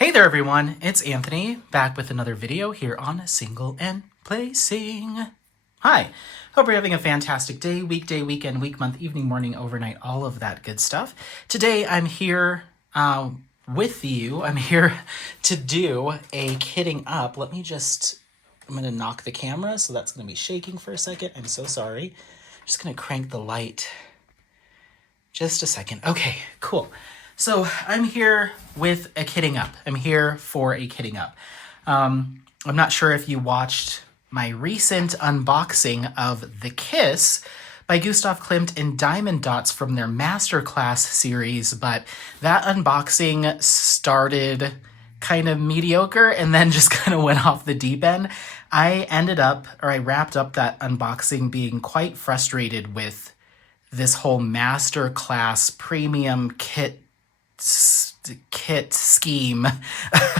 Hey there everyone, it's Anthony, back with another video here on Single and Placing. Hi, hope you're having a fantastic day, weekday, weekend, week, month, evening, morning, overnight, all of that good stuff. Today I'm here with you. I'm here to do a kitting up. I'm going to knock the camera, so that's going to be shaking for a second. I'm so sorry. Just going to crank the light just a second. Okay, cool. So I'm here with a kitting up. I'm here for a kitting up. I'm not sure if you watched my recent unboxing of The Kiss by Gustav Klimt and Diamond Dotz from their Masterclass series, but that unboxing started kind of mediocre and then just kind of went off the deep end. I wrapped up that unboxing being quite frustrated with this whole Masterclass premium kit scheme,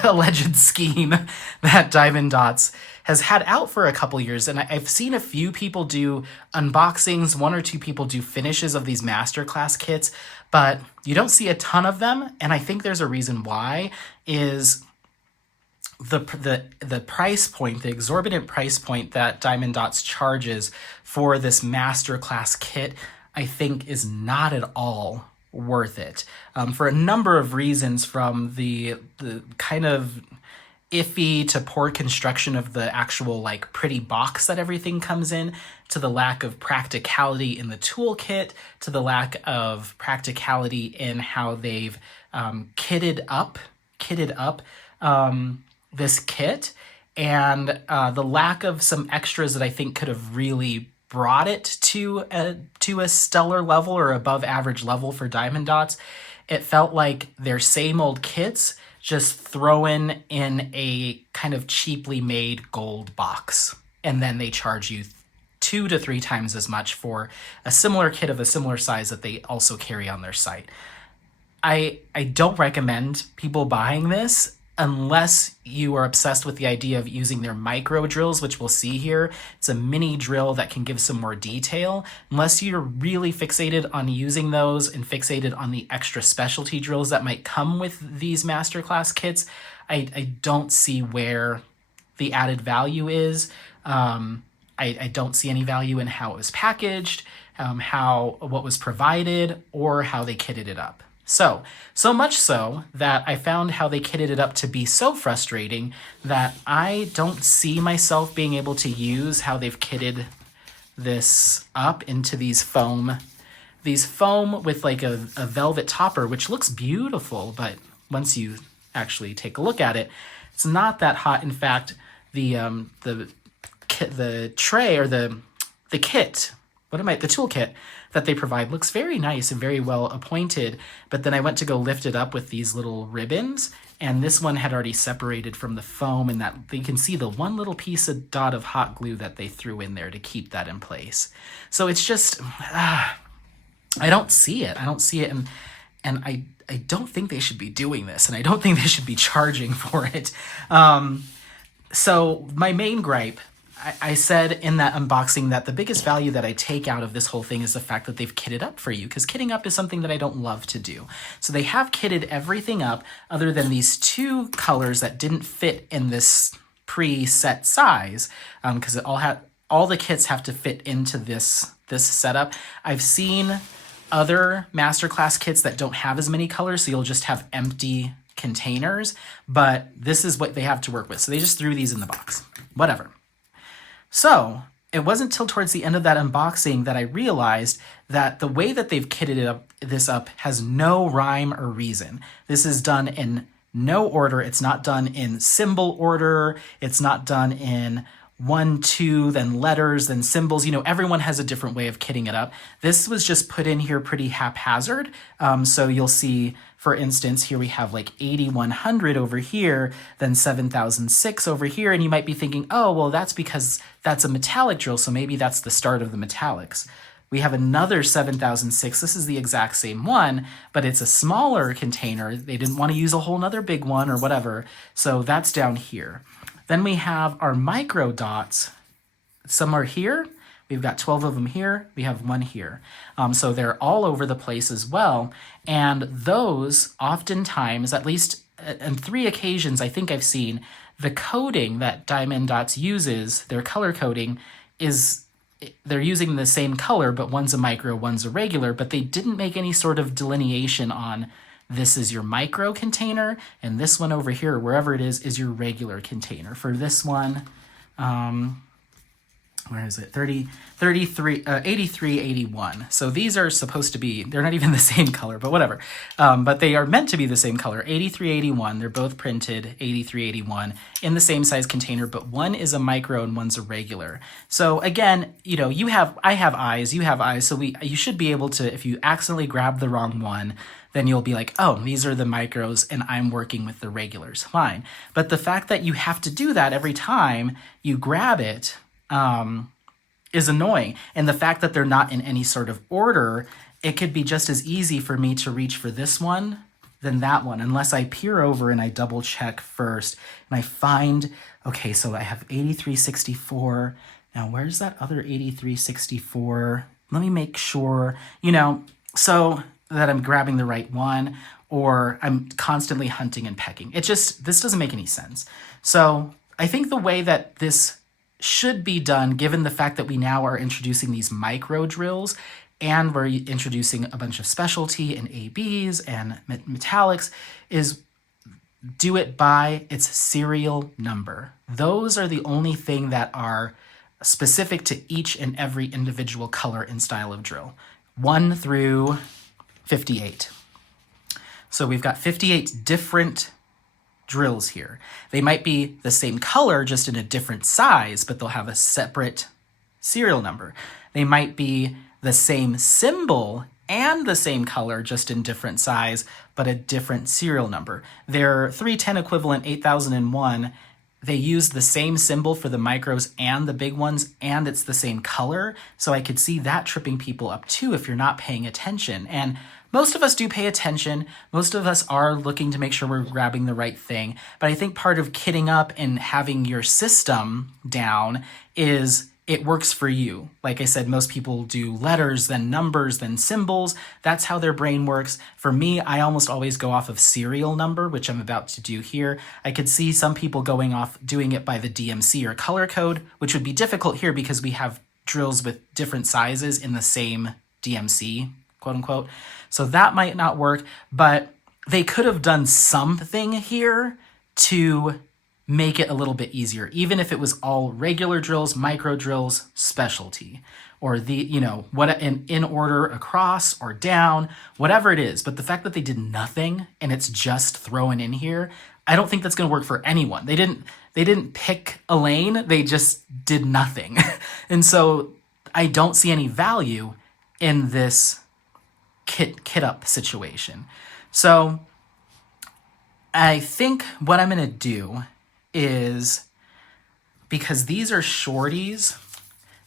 alleged scheme that Diamond Dotz has had out for a couple years. And I've seen a few people do unboxings, one or two people do finishes of these Masterclass kits, but you don't see a ton of them. And I think there's a reason why is the price point, the exorbitant price point that Diamond Dotz charges for this Masterclass kit, I think is not at all worth it for a number of reasons, from the kind of iffy to poor construction of the actual like pretty box that everything comes in, to the lack of practicality in the toolkit, to the lack of practicality in how they've kitted up this kit, and the lack of some extras that I think could have really brought it to a stellar level or above average level for Diamond Dotz. It felt like their same old kits just thrown in a kind of cheaply made gold box, and then they charge you 2 to 3 times as much for a similar kit of a similar size that they also carry on their site. I don't recommend people buying this unless you are obsessed with the idea of using their micro drills, which we'll see here. It's a mini drill that can give some more detail. Unless you're really fixated on using those and fixated on the extra specialty drills that might come with these Masterclass kits, I don't see where the added value is. I don't see any value in how it was packaged, what was provided, or how they kitted it up. So much so that I found how they kitted it up to be so frustrating that I don't see myself being able to use how they've kitted this up into these foam with like a velvet topper, which looks beautiful, but once you actually take a look at it, it's not that hot. In fact, the tray or the kit, the toolkit that they provide looks very nice and very well appointed, but then I went to go lift it up with these little ribbons, and this one had already separated from the foam, and that you can see the one little piece of dot of hot glue that they threw in there to keep that in place. So it's just, I don't see it, and I don't think they should be doing this, and I don't think they should be charging for it. So my main gripe, I said in that unboxing that the biggest value that I take out of this whole thing is the fact that they've kitted up for you, because kitting up is something that I don't love to do. So they have kitted everything up other than these 2 colors that didn't fit in this preset size, because all the kits have to fit into this setup. I've seen other Masterclass kits that don't have as many colors, so you'll just have empty containers, but this is what they have to work with. So they just threw these in the box. Whatever. So it wasn't until towards the end of that unboxing that I realized that the way that they've kitted this up has no rhyme or reason. This is done in no order. It's not done in symbol order. It's not done in 1, 2, then letters, then symbols. You know, everyone has a different way of kitting it up. This was just put in here pretty haphazard. So you'll see, for instance, here we have like 8100 over here, then 7006 over here. And you might be thinking, oh, well, that's because that's a metallic drill, so maybe that's the start of the metallics. We have another 7006. This is the exact same one, but it's a smaller container. They didn't want to use a whole nother big one or whatever. So that's down here. Then we have our micro dots. Some are here. We've got 12 of them here. We have 1 here. So they're all over the place as well. And those oftentimes, at least on 3 occasions I think I've seen the coding that Diamond Dotz uses, their color coding, is they're using the same color, but one's a micro, one's a regular, but they didn't make any sort of delineation on this is your micro container, and this one over here, wherever it is your regular container. For this one, where is it? 83, 81. So these are supposed to be, they're not even the same color, but whatever. But they are meant to be the same color, 83, 81. They're both printed 83, 81 in the same size container, but one is a micro and one's a regular. So again, you know, I have eyes, you have eyes, so you should be able to, if you accidentally grab the wrong one, then you'll be like, oh, these are the micros and I'm working with the regulars. Fine. But the fact that you have to do that every time you grab it, is annoying. And the fact that they're not in any sort of order, it could be just as easy for me to reach for this one than that one, unless I peer over and I double check first and I find, okay, so I have 8364. Now, where's that other 8364? Let me make sure, you know, so that I'm grabbing the right one, or I'm constantly hunting and pecking. This doesn't make any sense. So I think the way that this should be done, given the fact that we now are introducing these micro drills and we're introducing a bunch of specialty and ABs and metallics, is do it by its serial number. Those are the only thing that are specific to each and every individual color and style of drill. 1 through 58. So we've got 58 different drills here. They might be the same color, just in a different size, but they'll have a separate serial number. They might be the same symbol and the same color, just in different size, but a different serial number. Their 310 equivalent 8001, they use the same symbol for the micros and the big ones, and it's the same color. So I could see that tripping people up too if you're not paying attention. And most of us do pay attention. Most of us are looking to make sure we're grabbing the right thing. But I think part of kitting up and having your system down is it works for you. Like I said, most people do letters, then numbers, then symbols. That's how their brain works. For me, I almost always go off of serial number, which I'm about to do here. I could see some people doing it by the DMC or color code, which would be difficult here because we have drills with different sizes in the same DMC, quote unquote. So that might not work, but they could have done something here to make it a little bit easier, even if it was all regular drills, micro drills, specialty, or the, you know, what in order across or down, whatever it is. But the fact that they did nothing and it's just thrown in here, I don't think that's going to work for anyone. They didn't pick a lane, they just did nothing. And so I don't see any value in this kit up situation. So I think what I'm going to do is, because these are shorties,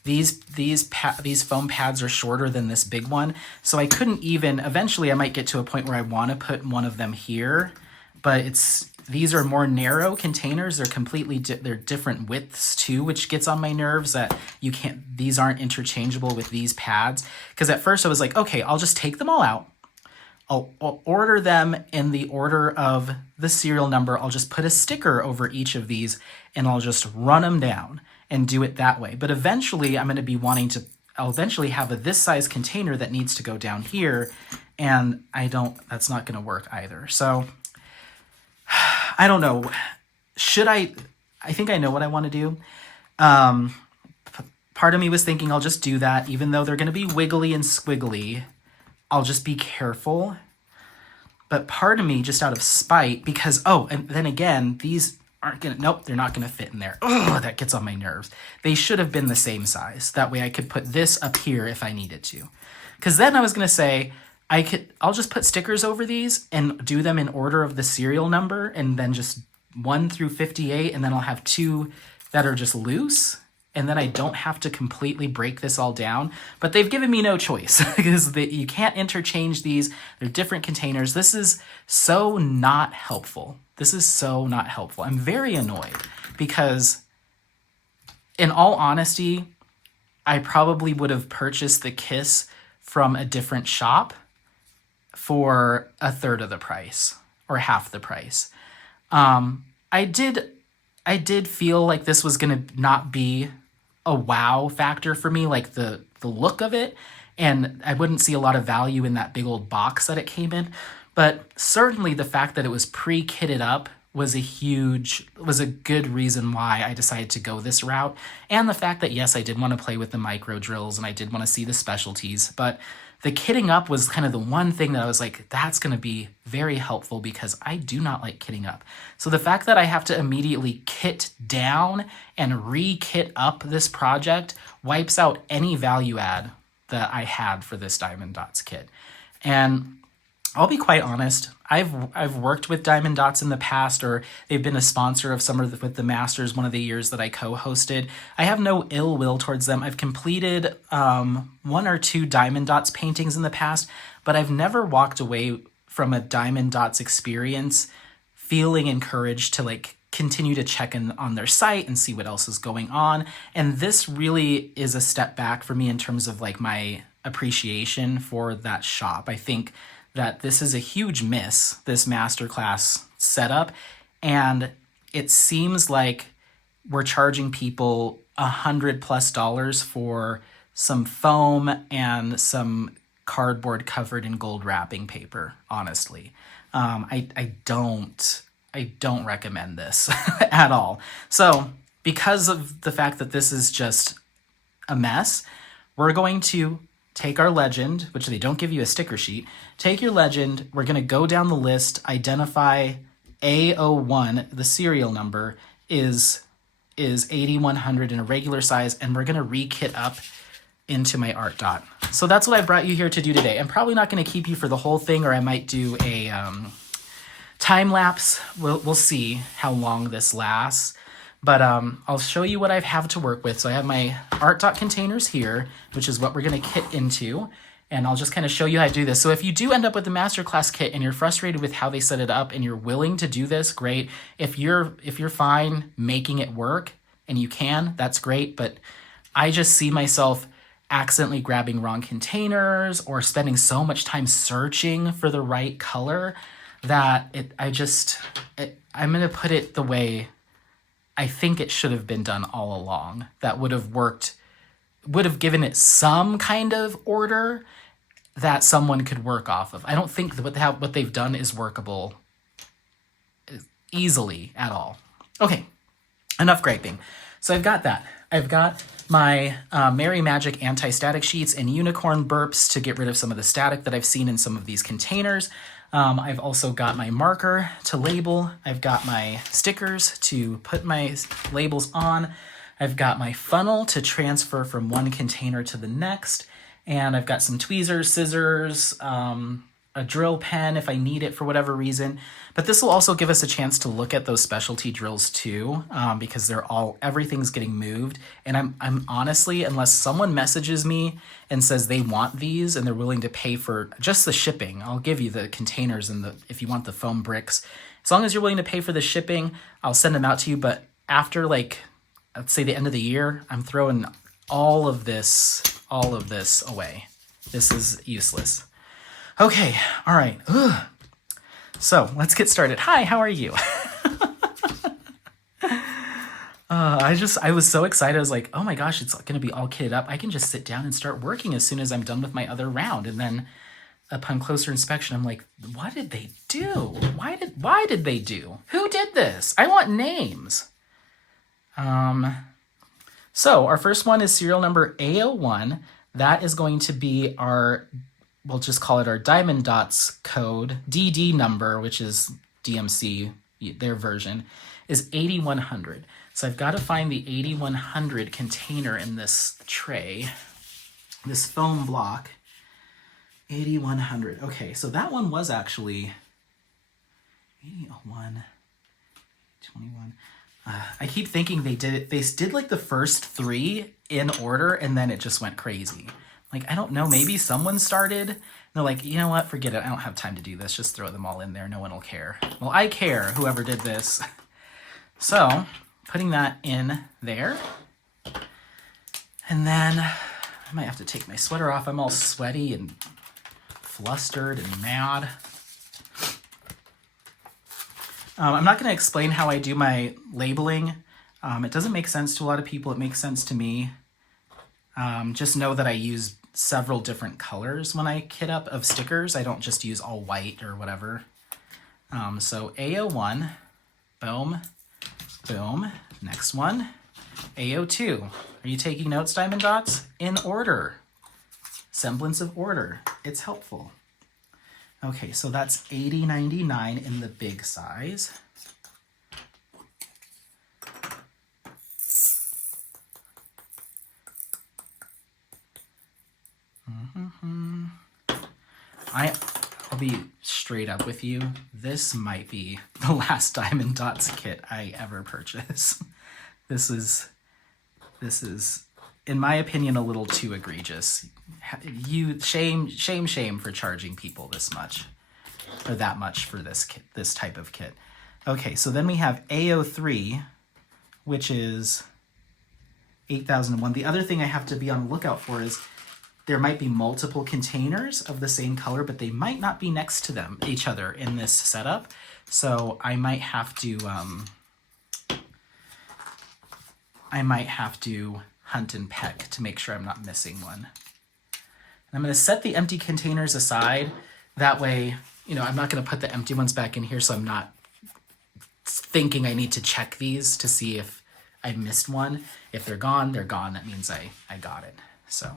these foam pads are shorter than this big one, so I couldn't even, eventually I might get to a point where I want to put one of them here, but these are more narrow containers. They're completely they're different widths too, which gets on my nerves that these aren't interchangeable with these pads. Because at first I was like, okay, I'll just take them all out. I'll order them in the order of the serial number. I'll just put a sticker over each of these and I'll just run them down and do it that way. But eventually I'm going to be I'll eventually have this size container that needs to go down here, and that's not going to work either. So I don't know. I think I know what I want to do. Part of me was thinking I'll just do that, even though they're going to be wiggly and squiggly. I'll just be careful. But part of me, just out of spite, because, and then again, these aren't going to, nope, they're not going to fit in there. Oh, that gets on my nerves. They should have been the same size. That way I could put this up here if I needed to. Because then I was going to say, I'll just put stickers over these and do them in order of the serial number, and then just 1 through 58, and then I'll have 2 that are just loose. And then I don't have to completely break this all down. But they've given me no choice because you can't interchange these. They're different containers. This is so not helpful. I'm very annoyed because, in all honesty, I probably would have purchased the Kiss from a different shop for a third of the price or half the price. I did feel like this was going to not be a wow factor for me, like the look of it, and I wouldn't see a lot of value in that big old box that it came in. But certainly the fact that it was pre-kitted up was a good reason why I decided to go this route. And the fact that, yes, I did want to play with the micro drills and I did want to see the specialties, but the kitting up was kind of the one thing that I was like, that's going to be very helpful because I do not like kitting up. So the fact that I have to immediately kit down and re-kit up this project wipes out any value add that I had for this Diamond Dotz kit. And I'll be quite honest, I've worked with Diamond Dotz in the past, or they've been a sponsor of with the Masters one of the years that I co-hosted. I have no ill will towards them. I've completed 1 or 2 Diamond Dotz paintings in the past, but I've never walked away from a Diamond Dotz experience feeling encouraged to like continue to check in on their site and see what else is going on. And this really is a step back for me in terms of like my appreciation for that shop. I think that this is a huge miss, this Masterclass setup, and it seems like we're charging people $100+ for some foam and some cardboard covered in gold wrapping paper, honestly. I don't recommend this at all. So because of the fact that this is just a mess, we're going to take our legend, which they don't give you a sticker sheet. Take your legend. We're going to go down the list, identify A01, the serial number is 8100 in a regular size, and we're going to re-kit up into my art dot. So that's what I brought you here to do today. I'm probably not going to keep you for the whole thing, or I might do a time lapse. We'll see how long this lasts. But I'll show you what I have to work with. So I have my art dot containers here, which is what we're going to kit into. And I'll just kind of show you how to do this. So if you do end up with the Masterclass kit and you're frustrated with how they set it up and you're willing to do this, great. If you're fine making it work and you can, that's great. But I just see myself accidentally grabbing wrong containers or spending so much time searching for the right color that I'm going to put it the way I think it should have been done all along. That would have given it some kind of order that someone could work off of. I don't think that what they've done is workable easily at all. Okay, enough griping. So I've got that. I've got my Merry Magic anti-static sheets and unicorn burps to get rid of some of the static that I've seen in some of these containers. I've also got my marker to label. I've got my stickers to put my labels on. I've got my funnel to transfer from one container to the next. And I've got some tweezers, scissors, a drill pen if I need it for whatever reason. But this will also give us a chance to look at those specialty drills too, because everything's getting moved. And I'm honestly, unless someone messages me and says they want these and they're willing to pay for just the shipping, I'll give you the containers and if you want the foam bricks. As long as you're willing to pay for the shipping, I'll send them out to you. But after let's say the end of the year, I'm throwing all of this away. This is useless. Okay, all right. Ugh. So let's get started. Hi, how are you? I was so excited. I was like, oh my gosh, it's going to be all kitted up. I can just sit down and start working as soon as I'm done with my other round. And then upon closer inspection, I'm like, what did they do? Why did they do? Who did this? I want names. So our first one is serial number A01. That is going to be we'll just call it our Diamond Dotz code, DD number, which is DMC, their version, is 8100. So I've got to find the 8100 container in this tray, this foam block, 8100. Okay, so that one was actually 81, 21. I keep thinking they did like the first 3 in order and then it just went crazy. Like, I don't know, maybe someone started and they're like, you know what, forget it. I don't have time to do this. Just throw them all in there. No one will care. Well, I care, whoever did this. So putting that in there. And then I might have to take my sweater off. I'm all sweaty and flustered and mad. I'm not going to explain how I do my labeling. It doesn't make sense to a lot of people. It makes sense to me. Just know that I use several different colors when I kit up of stickers. I don't just use all white or whatever. So AO1, boom, boom. Next one, AO2. Are you taking notes, Diamond Dotz? In order. Semblance of order. It's helpful. Okay, so that's $80.99 in the big size. I'll be straight up with you. This might be the last Diamond Dotz kit I ever purchase. This is, in my opinion, a little too egregious. Shame for charging people this much, or that much for this kit, this type of kit. Okay, so then we have AO3, which is 8001. The other thing I have to be on the lookout for is there might be multiple containers of the same color, but they might not be next to each other in this setup. So I might have to hunt and peck to make sure I'm not missing one. And I'm going to set the empty containers aside. That way, you know, I'm not going to put the empty ones back in here, so I'm not thinking I need to check these to see if I missed one. If they're gone, they're gone. That means I got it. So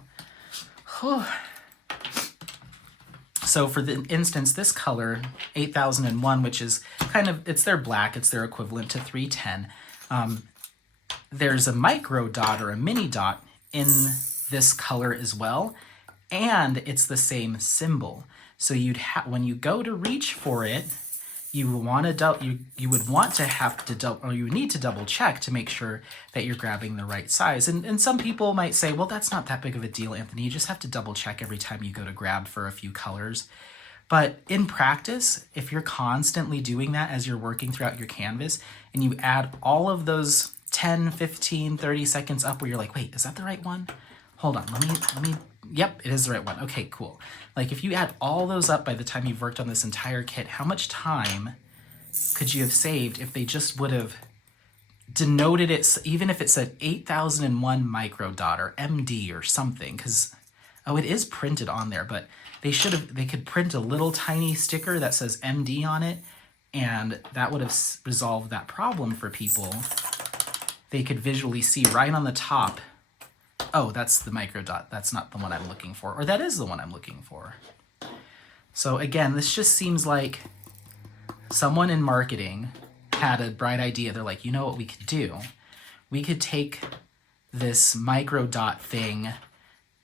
for the instance, this color, 8001, which is kind of, it's their black, it's their equivalent to 310. There's a micro dot or a mini dot in this color as well, and it's the same symbol. So when you go to reach for it, you would need to double check to make sure that you're grabbing the right size. And some people might say, well, that's not that big of a deal, Anthony. You just have to double check every time you go to grab for a few colors. But in practice, if you're constantly doing that as you're working throughout your canvas, and you add all of those 10, 15, 30 seconds up where you're like, wait, is that the right one? Hold on, let me, yep, it is the right one. Okay, cool. Like if you add all those up by the time you've worked on this entire kit, how much time could you have saved if they just would have denoted it, even if it said 8001 micro dot or MD or something, because, oh, it is printed on there, but they could print a little tiny sticker that says MD on it, and that would have resolved that problem for people. They could visually see right on the top, oh, that's the micro dot. That's not the one I'm looking for. Or that is the one I'm looking for. So again, this just seems like someone in marketing had a bright idea. They're like, you know what we could do? We could take this micro dot thing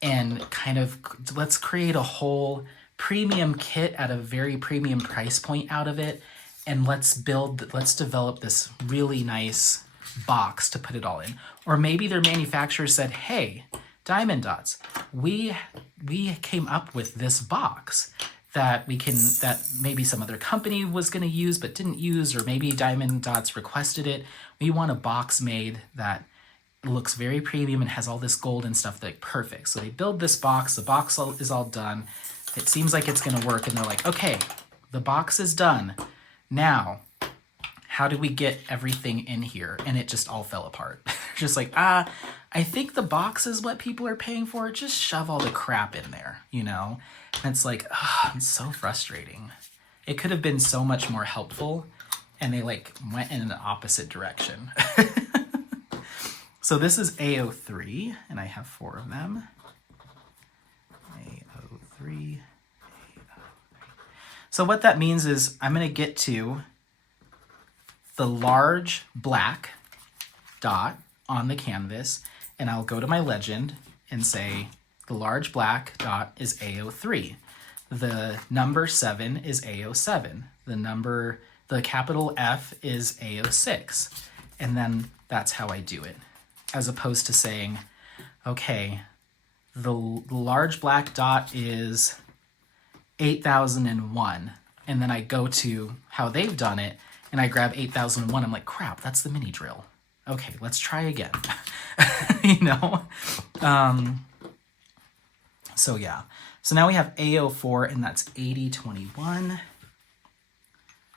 and kind of, let's create a whole premium kit at a very premium price point out of it. And let's develop this really nice box to put it all in. Or maybe their manufacturer said, hey, Diamond Dotz, we came up with this box that maybe some other company was going to use but didn't use, or maybe Diamond Dotz requested it. We want a box made that looks very premium and has all this gold and stuff, like perfect. So they build this box, the box is all done. It seems like it's going to work, and they're like, okay, the box is done. Now, how do we get everything in here? And it just all fell apart. Just like, I think the box is what people are paying for. Just shove all the crap in there, you know? And it's like, it's so frustrating. It could have been so much more helpful, and they like went in an opposite direction. So this is AO3, and I have 4 of them. AO3. So what that means is I'm going to get to the large black dot on the canvas, and I'll go to my legend and say the large black dot is AO3. The number 7 is AO7. The capital F is AO6. And then that's how I do it. As opposed to saying, okay, the large black dot is 8001. And then I go to how they've done it, and I grab 8001. I'm like, crap, that's the mini drill. Okay, let's try again. You know? So yeah. So now we have AO4, and that's 8021.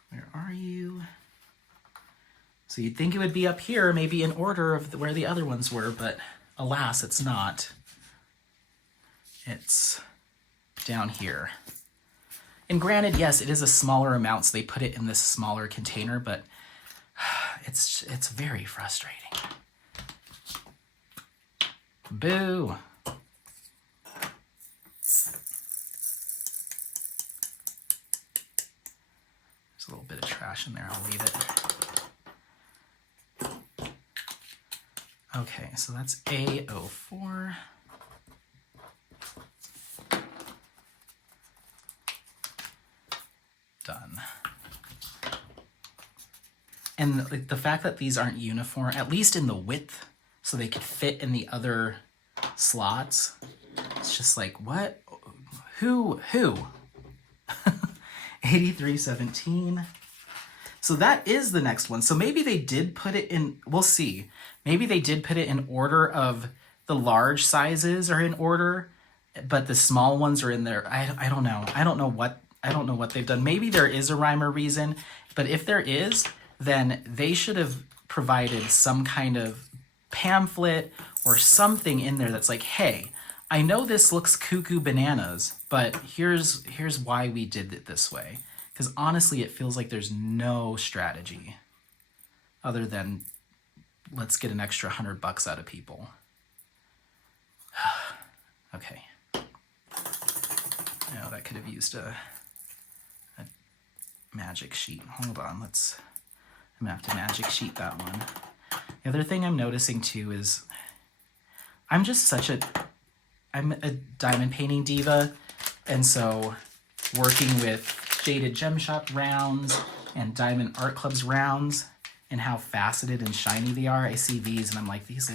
Where are you? So you'd think it would be up here, maybe in order of where the other ones were, but alas, it's not. It's down here. And granted, yes, it is a smaller amount, so they put it in this smaller container, but it's very frustrating. Boo. There's a little bit of trash in there, I'll leave it. Okay, so that's A04. Done. And like, the fact that these aren't uniform, at least in the width, so they could fit in the other slots, it's just like, what? Who? 8317. So that is the next one. So maybe they did put it in, we'll see. Maybe they did put it in order of the large sizes are in order, but the small ones are in there. I don't know. I don't know what they've done. Maybe there is a rhyme or reason, but if there is, then they should have provided some kind of pamphlet or something in there that's like, hey, I know this looks cuckoo bananas, but here's why we did it this way. Because honestly, it feels like there's no strategy other than let's get an extra $100 out of people. Okay. No, that could have used a magic sheet. Hold on, I'm gonna have to magic sheet that one. The other thing I'm noticing too is I'm a diamond painting diva, and so working with Jaded Gem Shop rounds and Diamond Art Club's rounds and how faceted and shiny they are, I see these and I'm like, these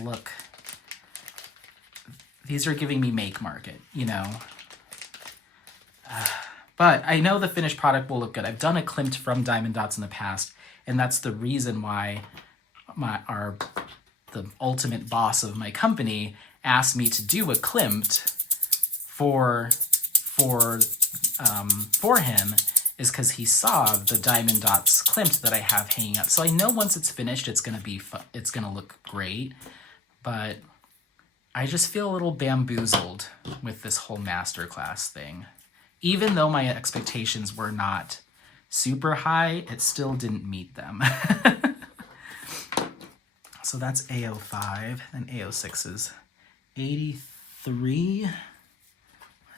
are giving me make market, you know? But I know the finished product will look good. I've done a Klimt from Diamond Dotz in the past, and that's the reason why the ultimate boss of my company asked me to do a Klimt for him, is because he saw the Diamond Dotz Klimt that I have hanging up. So I know once it's finished, it's gonna look great, but I just feel a little bamboozled with this whole masterclass thing. Even though my expectations were not super high, it still didn't meet them. So that's A05, and A06 is 83. What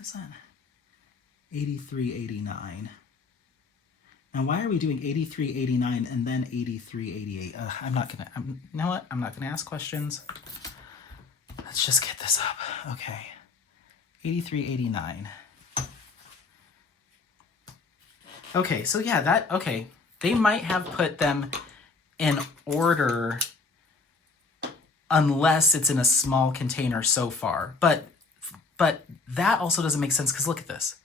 is that? 8389. Now, why are we doing 8389 and then 8388? You know what? I'm not gonna ask questions. Let's just get this up. Okay. 8389. Okay, so yeah, okay. They might have put them in order unless it's in a small container so far. But that also doesn't make sense because look at this.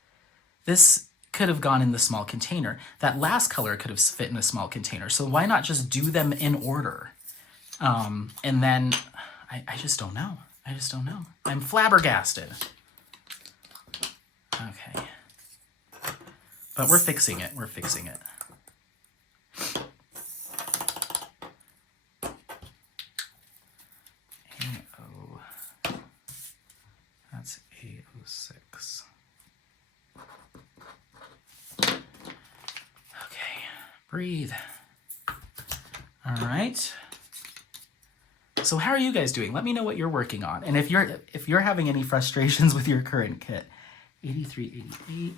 This could have gone in the small container. That last color could have fit in a small container. So why not just do them in order? And then I just don't know. I just don't know. I'm flabbergasted. Okay. But we're fixing it. We're fixing it. That's A06. Okay. Breathe. All right. So how are you guys doing? Let me know what you're working on. And if you're having any frustrations with your current kit. 8388.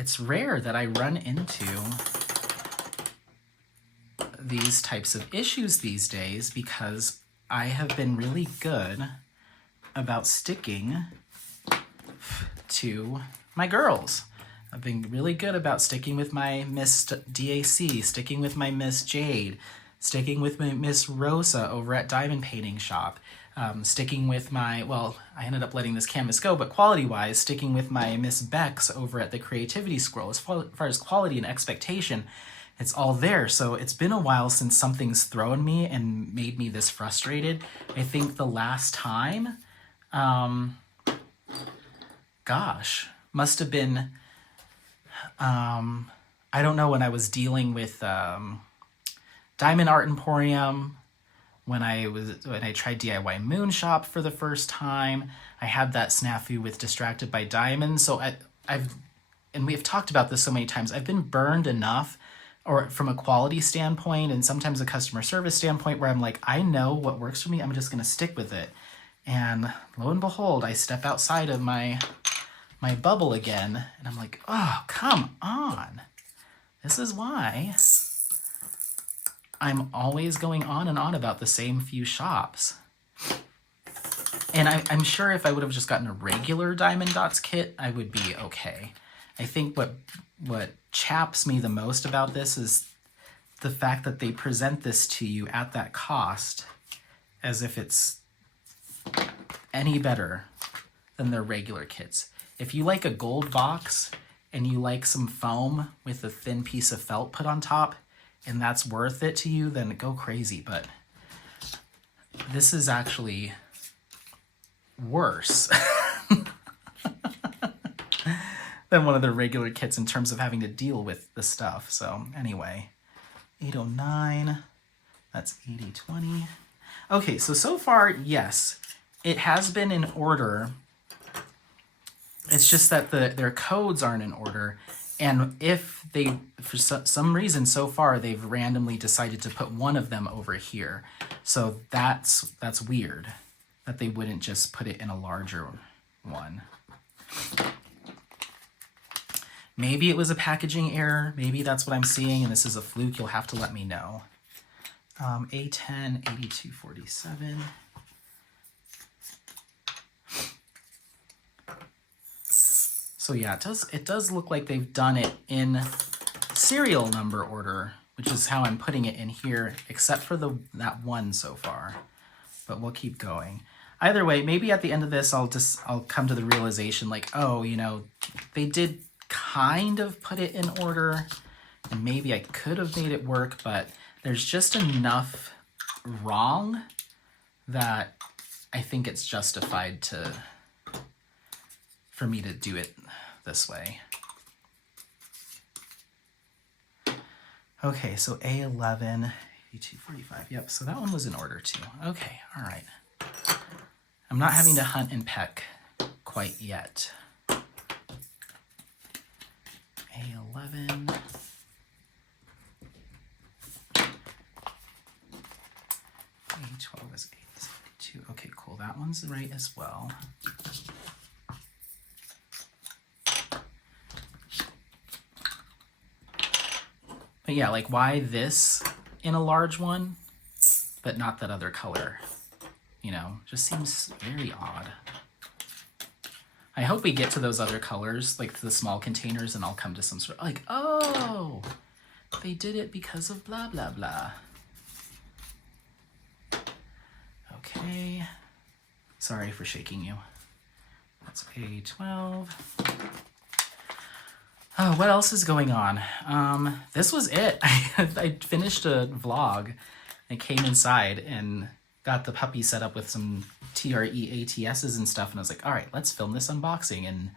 It's rare that I run into these types of issues these days because I have been really good about sticking to my girls. I've been really good about sticking with my Miss DAC, sticking with my Miss Jade, sticking with my Miss Rosa over at Diamond Painting Shop, sticking with my, well, I ended up letting this canvas go, but quality-wise, sticking with my Miss Bex over at the Creativity Scroll. As far as quality and expectation, it's all there. So it's been a while since something's thrown me and made me this frustrated. I think the last time gosh, must have been, I don't know, when I was dealing with Diamond Art Emporium, when I tried DIY Moon Shop for the first time. I had that snafu with Distracted by Diamond. So and we've talked about this so many times, I've been burned enough, or from a quality standpoint and sometimes a customer service standpoint, where I'm like, I know what works for me, I'm just going to stick with it. And lo and behold, I step outside of my bubble again, and I'm like, oh, come on. This is why I'm always going on and on about the same few shops. And I'm sure if I would have just gotten a regular Diamond Dotz kit, I would be okay. I think what chaps me the most about this is the fact that they present this to you at that cost as if it's any better than their regular kits. If you like a gold box and you like some foam with a thin piece of felt put on top, and that's worth it to you, then go crazy. But this is actually worse than one of the regular kits in terms of having to deal with the stuff. So anyway, 809, that's 8020. Okay, so far, yes, it has been in order. It's just that their codes aren't in order. And if they, for some reason so far, they've randomly decided to put one of them over here. So that's weird that they wouldn't just put it in a larger one. Maybe it was a packaging error. Maybe that's what I'm seeing, and this is a fluke. You'll have to let me know. A10, 8247. So yeah, it does look like they've done it in serial number order, which is how I'm putting it in here, except for that one so far. But we'll keep going. Either way, maybe at the end of this, I'll come to the realization, like, oh, you know, they did kind of put it in order, and maybe I could have made it work, but there's just enough wrong that I think it's justified for me to do it this way. Okay, so A11, 8245. Yep, so that one was in order too. Okay, all right. I'm not having to hunt and peck quite yet. A11. A12 is 82. Okay, cool. That one's right as well. But yeah, like, why this in a large one, but not that other color? You know, just seems very odd. I hope we get to those other colors, like the small containers, and I'll come to some sort of, like, oh, they did it because of blah, blah, blah. Okay. Sorry for shaking you. That's A12. Oh, what else is going on? This was it. I finished a vlog. I came inside and got the puppy set up with some TRE ATSs and stuff, and I was like, all right, let's film this unboxing. And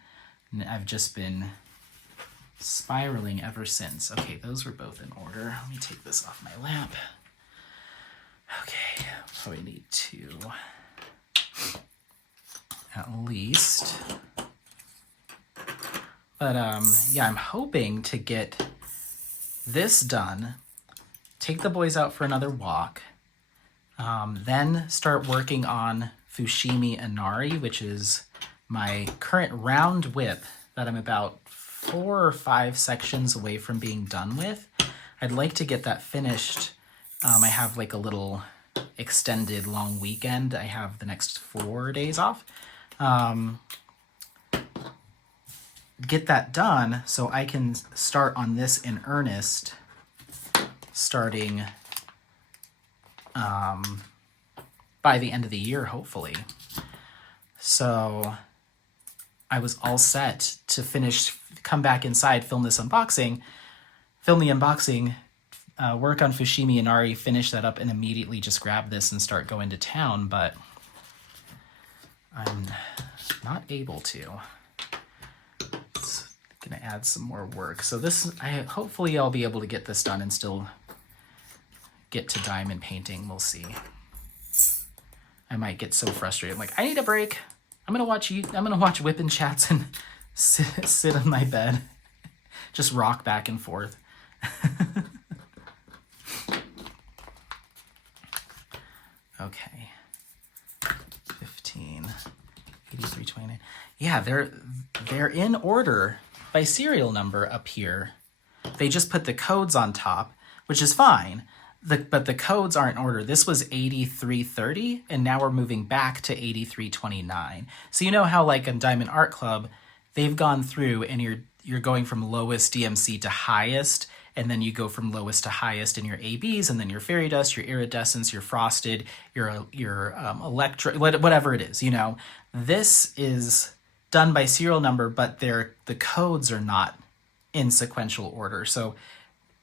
I've just been spiraling ever since. Okay, those were both in order. Let me take this off my lap. Okay, probably need two at least. But yeah, I'm hoping to get this done, take the boys out for another walk, then start working on Fushimi Inari, which is my current round whip that I'm about 4 or 5 sections away from being done with. I'd like to get that finished. I have like a little extended long weekend. I have the next 4 days off. Get that done so I can start on this in earnest starting by the end of the year, hopefully. So I was all set to finish, come back inside, film the unboxing, work on Fushimi Inari, finish that up, and immediately just grab this and start going to town, but I'm not able to. gonna add some more work. So this, hopefully I'll be able to get this done and still get to diamond painting. We'll see. I might get so frustrated. I'm like, I need a break. I'm gonna watch Whippin' Chats and sit on my bed, just rock back and forth. Okay. 15, 83, 29. Yeah, they're in order by serial number up here. They just put the codes on top, which is fine. But the codes aren't in order. This was 8330, and now we're moving back to 8329. So you know how, like, in Diamond Art Club, they've gone through and you're going from lowest DMC to highest, and then you go from lowest to highest in your ABs, and then your fairy dust, your iridescence, your frosted, your electro, whatever it is. You know, this is done by serial number, but the codes are not in sequential order. So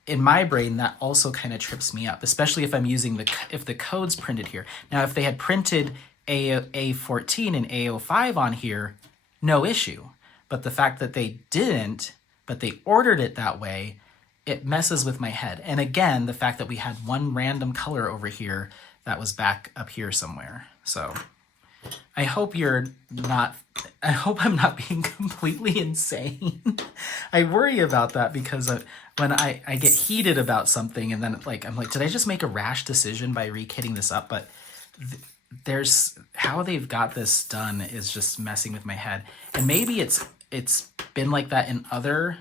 in my brain, that also kind of trips me up, especially if I'm using if the code's printed here. Now, if they had printed A14 and A05 on here, no issue. But the fact that they didn't, but they ordered it that way, it messes with my head. And again, the fact that we had one random color over here that was back up here somewhere. So I hope I'm not being completely insane. I worry about that because when I get heated about something, and then I'm like, did I just make a rash decision by re-kitting this up? But there's how they've got this done is just messing with my head. And maybe it's been like that in other,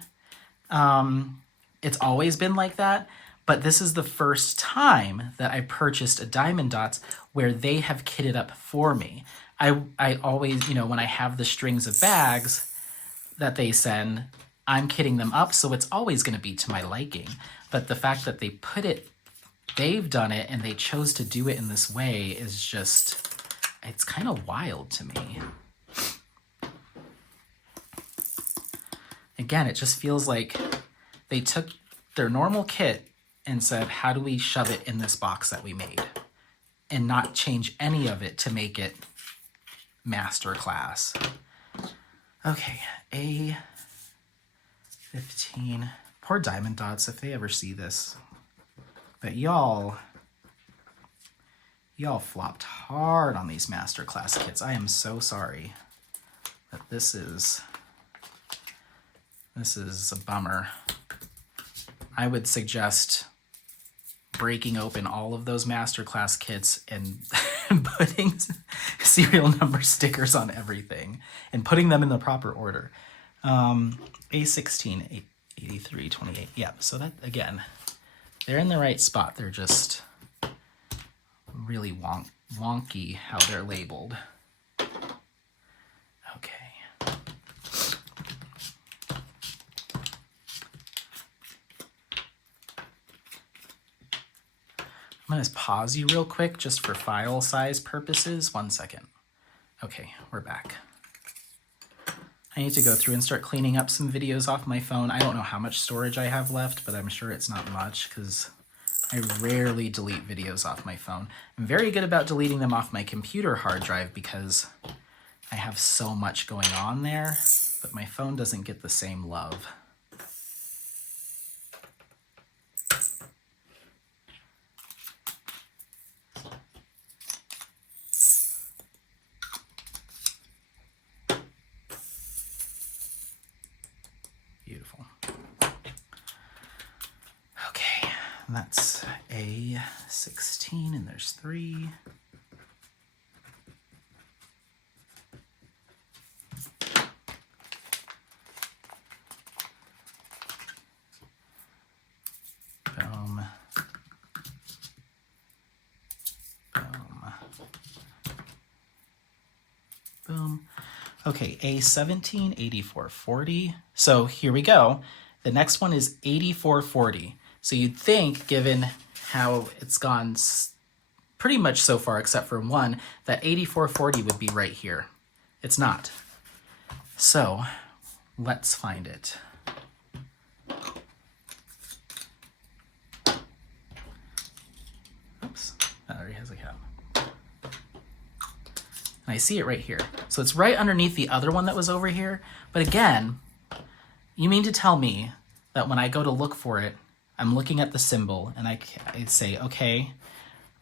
it's always been like that. But this is the first time that I purchased a Diamond Dotz where they have kitted up for me. I always, when I have the strings of bags that they send, I'm kitting them up, so it's always going to be to my liking. But the fact that they've done it and they chose to do it in this way is just, it's kind of wild to me. Again, it just feels like they took their normal kit and said, how do we shove it in this box that we made? And not change any of it to make it Masterclass. Okay, A15. Poor Diamond Dotz, if they ever see this. But y'all flopped hard on these Masterclass kits. I am so sorry. But this is a bummer. I would suggest breaking open all of those Masterclass kits and putting serial number stickers on everything and putting them in the proper order. A16, 83, 28. Yeah, so that, again, they're in the right spot. They're just really wonky how they're labeled. Okay. I'm going to pause you real quick just for file size purposes. 1 second. Okay, we're back. I need to go through and start cleaning up some videos off my phone. I don't know how much storage I have left, but I'm sure it's not much because I rarely delete videos off my phone. I'm very good about deleting them off my computer hard drive because I have so much going on there, but my phone doesn't get the same love. Beautiful. Okay, and that's A16, and there's 3. Boom. Boom. Boom. Okay, A17, 8440. So here we go. The next one is 8440. So you'd think, given how it's gone pretty much so far except for one, that 8440 would be right here. It's not. So let's find it. Oops, that already has a cap. And I see it right here. So it's right underneath the other one that was over here. But again, You mean to tell me that when I go to look for it, I'm looking at the symbol and I say, okay,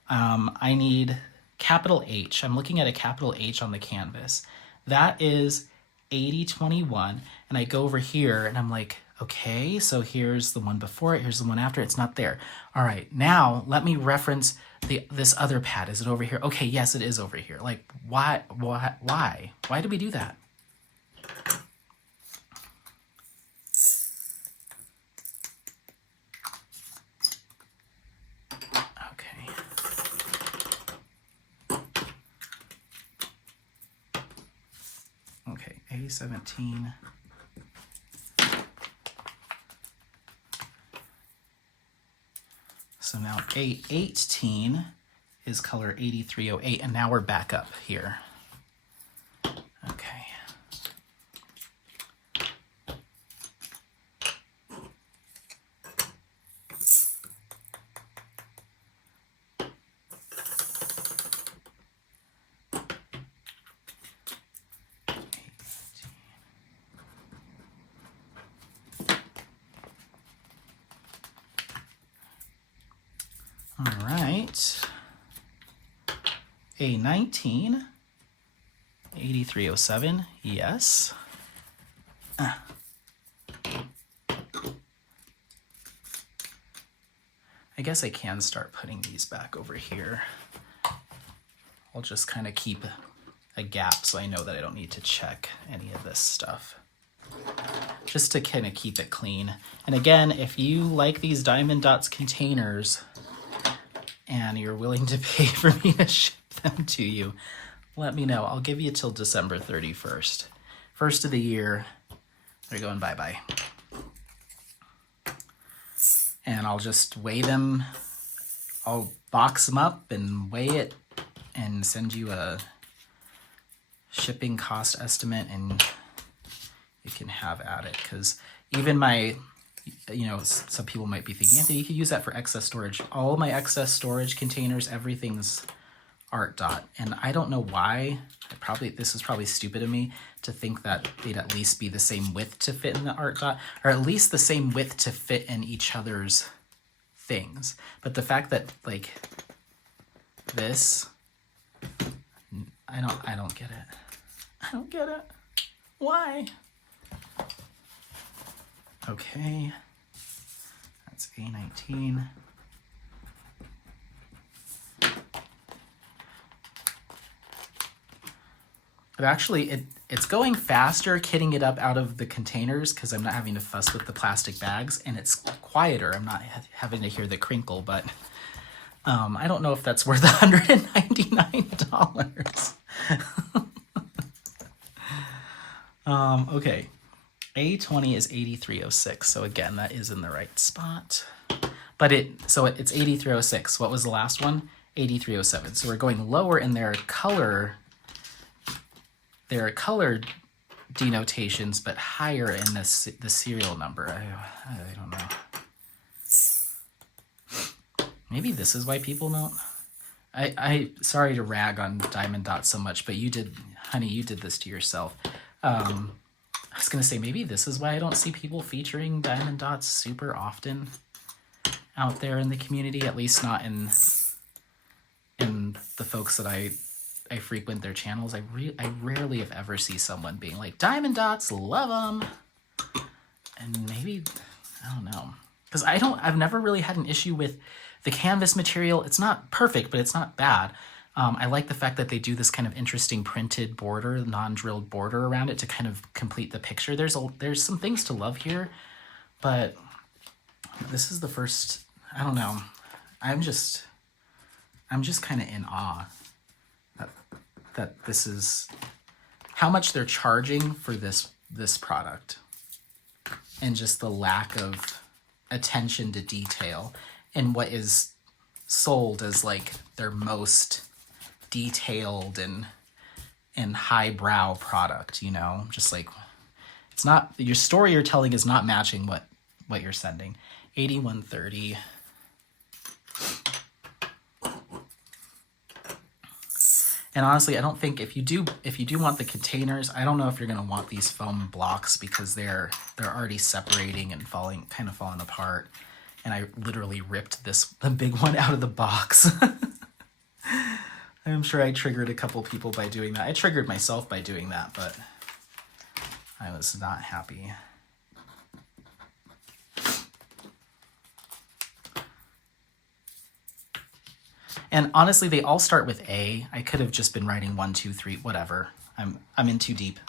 I need capital H. I'm looking at a capital H on the canvas. That is 8021. And I go over here and I'm like, okay, so here's the one before it, here's the one after it. It's not there. All right, now let me reference this other pad. Is it over here? Okay, yes, it is over here. Like, why? Why did we do that? Okay. Okay, A17. So now A18 is color 8308, and now we're back up here. Okay. All right. A19, 8307, yes. I guess I can start putting these back over here. I'll just kind of keep a gap so I know that I don't need to check any of this stuff. Just to kind of keep it clean. And again, if you like these Diamond Dotz containers and you're willing to pay for me to ship them to you, let me know. I'll give you till December 31st. First of the year, they're going bye-bye. And I'll just weigh them. I'll box them up and weigh it and send you a shipping cost estimate, and you can have at it. Because even my, you know, some people might be thinking, Anthony, you could use that for excess storage. All my excess storage containers, everything's Art Dot. And I don't know why. This is probably stupid of me to think that they'd at least be the same width to fit in the Art Dot, or at least the same width to fit in each other's things. But the fact that, like, this, I don't get it. I don't get it. Why? Okay. That's A19. But actually, it's going faster kitting it up out of the containers because I'm not having to fuss with the plastic bags, and it's quieter. I'm not having to hear the crinkle, but I don't know if that's worth $199. Okay, A20 is 8306, so again, that is in the right spot. But it's 8306. What was the last one? 8307. So we're going lower in their color denotations, but higher in the serial number. I don't know. Maybe this is why people don't. I sorry to rag on Diamond Dotz so much, but you did this to yourself. I was gonna say maybe this is why I don't see people featuring Diamond Dotz super often out there in the community, at least not in the folks that I frequent their channels. I rarely, if ever, see someone being like, Diamond Dotz, love them. And maybe, I don't know. Because I've never really had an issue with the canvas material. It's not perfect, but it's not bad. I like the fact that they do this kind of interesting printed border, non-drilled border around it to kind of complete the picture. There's some things to love here, but this is the first, I don't know. I'm just kind of in awe that this is how much they're charging for this product, and just the lack of attention to detail in what is sold as like their most detailed and highbrow product, you know? Just like, it's not, your story you're telling is not matching what you're sending. 8130. And honestly, I don't think if you do want the containers, I don't know if you're going to want these foam blocks because they're already separating and kind of falling apart. And I literally ripped the big one out of the box. I'm sure I triggered a couple people by doing that. I triggered myself by doing that, but I was not happy. And honestly, they all start with A. I could have just been writing 1, 2, 3, whatever. I'm in too deep.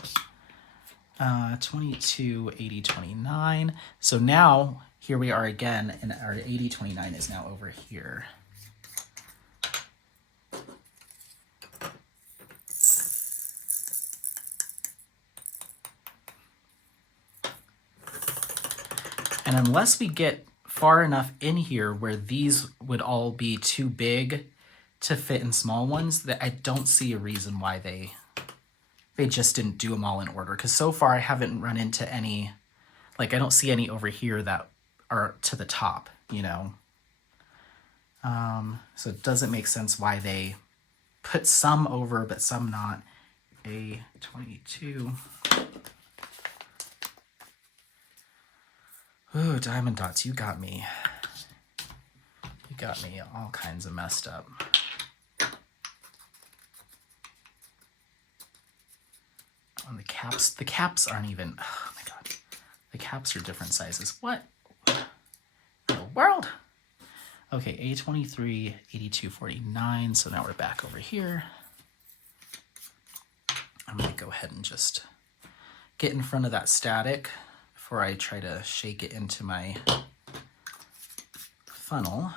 22, 80, 29. So now here we are again, and our 80, 29 is now over here. And unless we get far enough in here where these would all be too big to fit in small ones, that I don't see a reason why they just didn't do them all in order. Because so far I haven't run into any, like I don't see any over here that are to the top, you know. So it doesn't make sense why they put some over but some not. A22. Ooh, Diamond Dotz, you got me. You got me all kinds of messed up. And the caps aren't even, oh my God. The caps are different sizes. What in the world? Okay, A23, 82, 49. So now we're back over here. I'm gonna go ahead and just get in front of that static before I try to shake it into my funnel.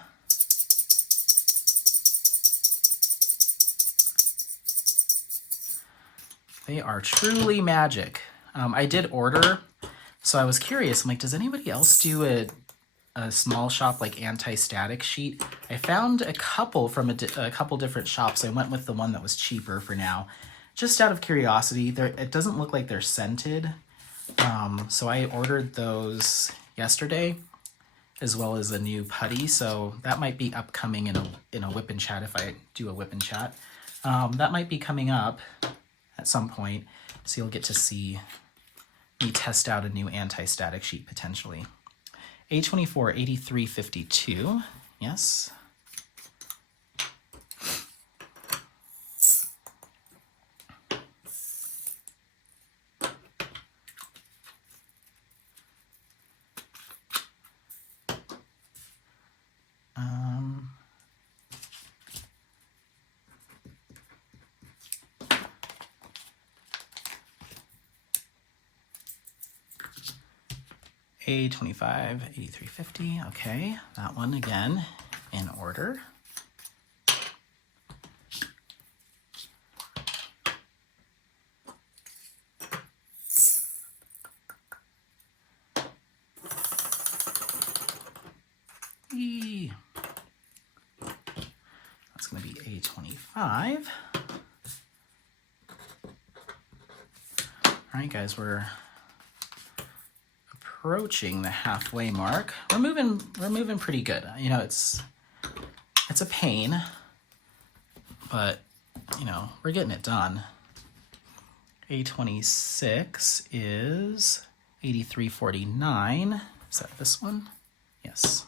They are truly magic. I did order, so I was curious. I'm like, does anybody else do a small shop like anti-static sheet? I found a couple from a couple different shops. I went with the one that was cheaper for now, just out of curiosity. It doesn't look like they're scented. So I ordered those yesterday, as well as a new putty. So that might be upcoming in a whip and chat if I do a whip and chat. That might be coming up at some point. So you'll get to see me test out a new anti-static sheet potentially. A24, 83, 52. Yes. A25, 83, 50. Okay, that one again in order. That's going to be A25. All right, guys, we're approaching the halfway mark. We're moving pretty good. You know, it's a pain, but you know, we're getting it done. A26 is 83.49. Is that this one? Yes.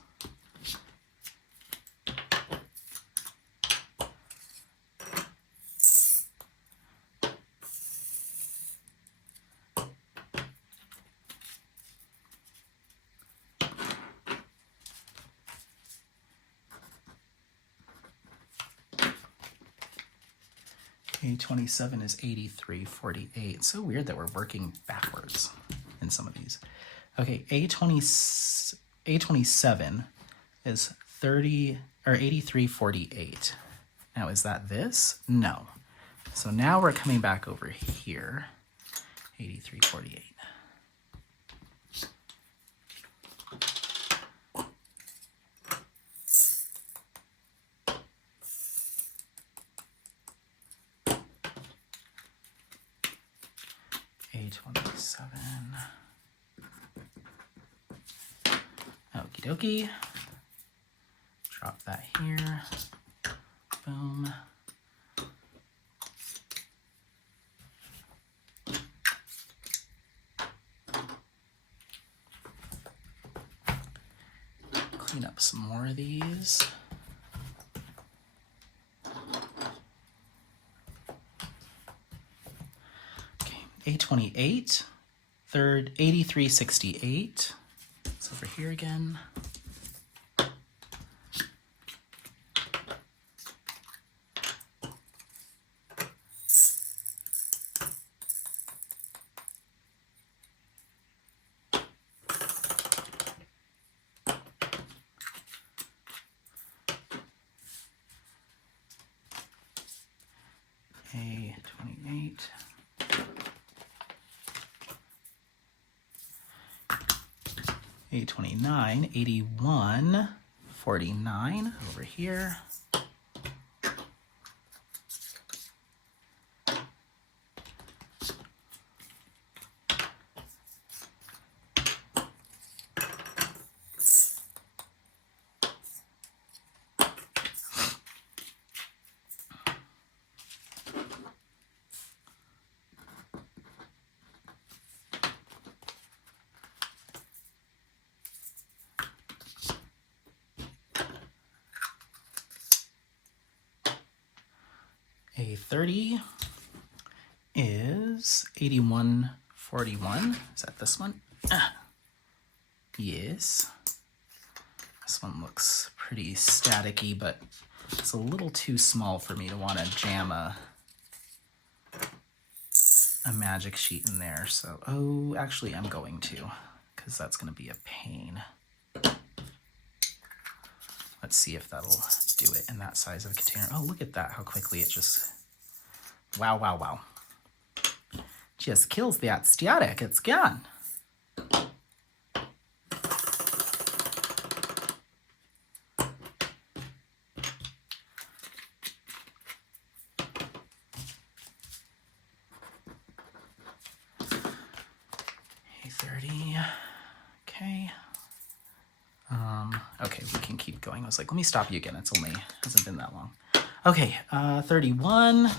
A27 is 83.48. So weird that we're working backwards in some of these. Okay, A27 is 30 or 83.48. Now is that this? No. So now we're coming back over here. 83.48. A27. Okie dokie. Drop that here. Boom. clean up some more of these. Okay, A28, third 8368. It's over here again. A28. A29, 81, 49 over here. A30 is 8141. Is that this one? Yes. This one looks pretty staticky, but it's a little too small for me to want to jam a magic sheet in there. So, oh, actually I'm going to, because that's going to be a pain. Let's see if that'll do it in that size of a container. Oh, look at that, how quickly it just, wow, wow, wow. Just kills that static, it's gone. A30, okay. Okay, we can keep going. I was like, let me stop you again. It's only, hasn't been that long. Okay, 31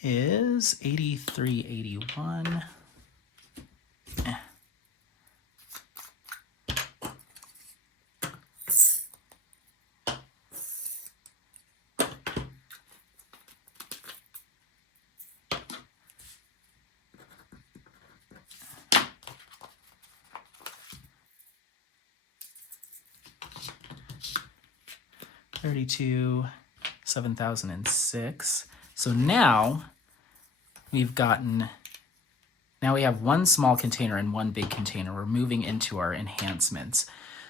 is 8381. Eh. $32, 7,006. So now we've gotten, now we have one small container and one big container. We're moving into our enhancements.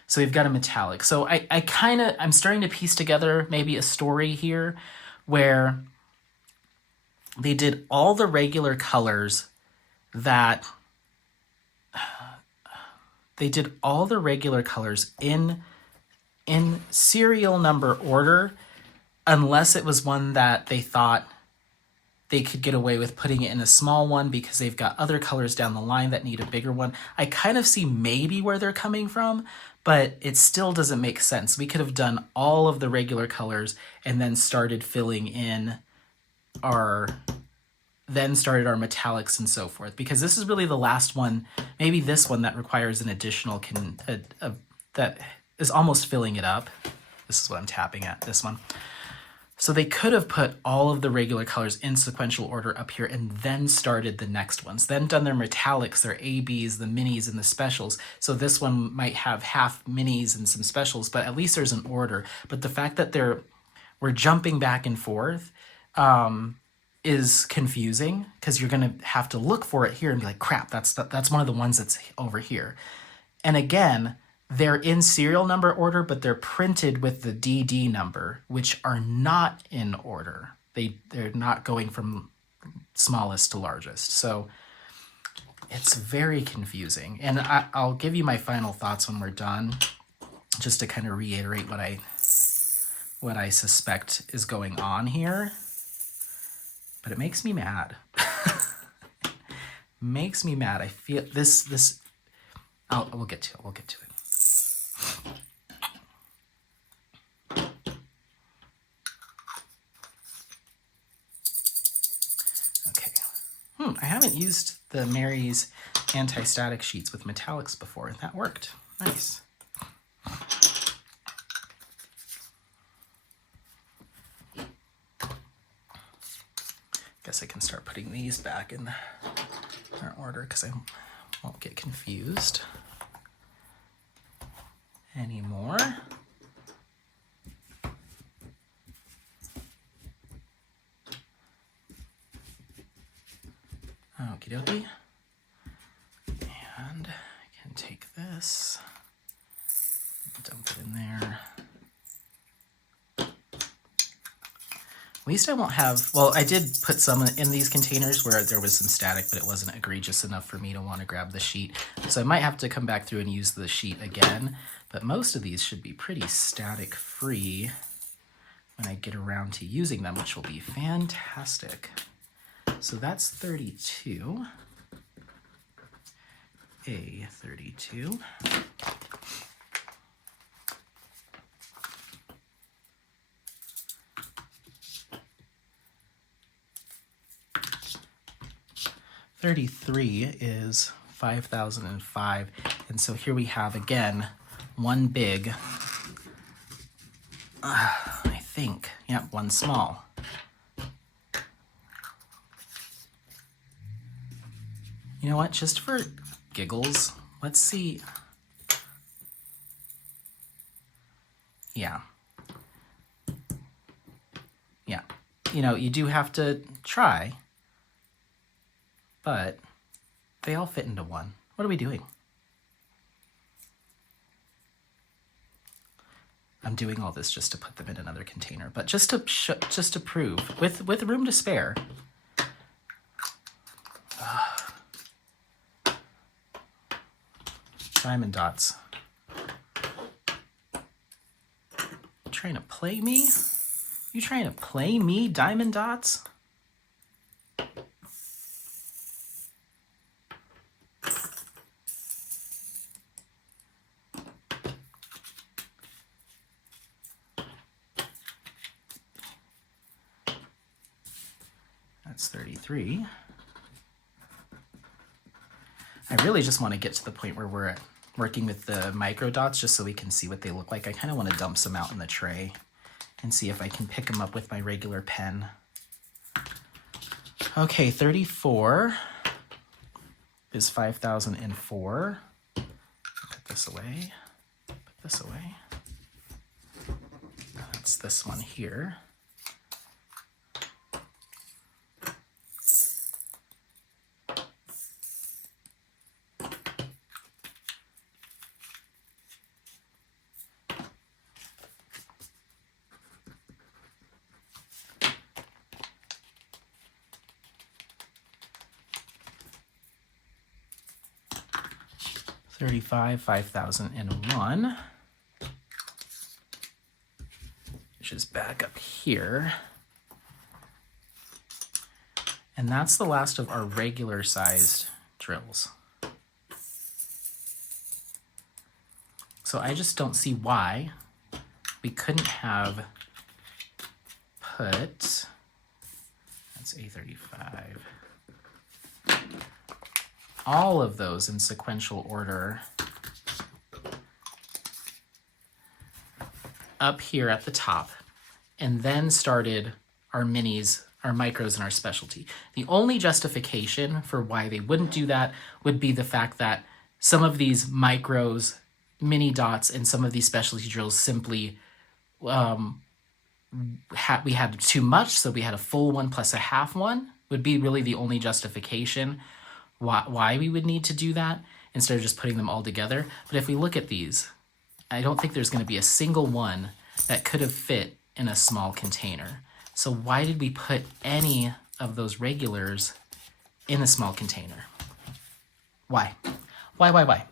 So we've got a metallic. So I'm starting to piece together maybe a story here where they did all the regular colors that, in serial number order, unless it was one that they thought they could get away with putting it in a small one because they've got other colors down the line that need a bigger one. I kind of see maybe where they're coming from, but it still doesn't make sense. We could have done all of the regular colors and then started filling in our metallics and so forth, because this is really the last one, maybe this one, that requires an additional that is almost filling it up. This is what I'm tapping at, this one. So they could have put all of the regular colors in sequential order up here and then started the next ones, then done their metallics, their ABs, the minis, and the specials. So this one might have half minis and some specials, but at least there's an order. But the fact that we're jumping back and forth is confusing, because you're going to have to look for it here and be like, crap, that's one of the ones that's over here. And again, they're in serial number order, but they're printed with the DD number, which are not in order. They're not going from smallest to largest. So it's very confusing. And I'll give you my final thoughts when we're done, just to kind of reiterate what I suspect is going on here. But it makes me mad. Makes me mad. I feel this. We'll get to it. Okay. I haven't used the Mary's anti-static sheets with metallics before, and that worked. Nice. guess I can start putting these back in their order because I won't get confused anymore. Okie dokie. And I can take this, dump it in there. At least I won't have, well, I did put some in these containers where there was some static, but it wasn't egregious enough for me to want to grab the sheet. So I might have to come back through and use the sheet again, but most of these should be pretty static free when I get around to using them, which will be fantastic. So that's 32. A32. $33 is 5,005, and so here we have again one big, I think, yeah, one small. You know what, just for giggles, let's see. Yeah. Yeah. You know, you do have to try, but they all fit into one. What are we doing? I'm doing all this just to put them in another container, but just to prove, with room to spare. Diamond Dotz. You trying to play me? You trying to play me, Diamond Dotz? That's 33. I really just want to get to the point where we're working with the micro dots just so we can see what they look like. I kind of want to dump some out in the tray and see if I can pick them up with my regular pen. Okay, 34 is 5,004. Put this away. Put this away. That's this one here. $35, 5,001, which is back up here. And that's the last of our regular sized drills. So I just don't see why we couldn't have put, that's A35, all of those in sequential order up here at the top, and then started our minis, our micros, and our specialty. The only justification for why they wouldn't do that would be the fact that some of these micros, mini dots, and some of these specialty drills simply we had too much, so we had a full one plus a half one would be really the only justification why we would need to do that instead of just putting them all together. But if we look at these, I don't think there's going to be a single one that could have fit in a small container. So why did we put any of those regulars in a small container? Why? Why?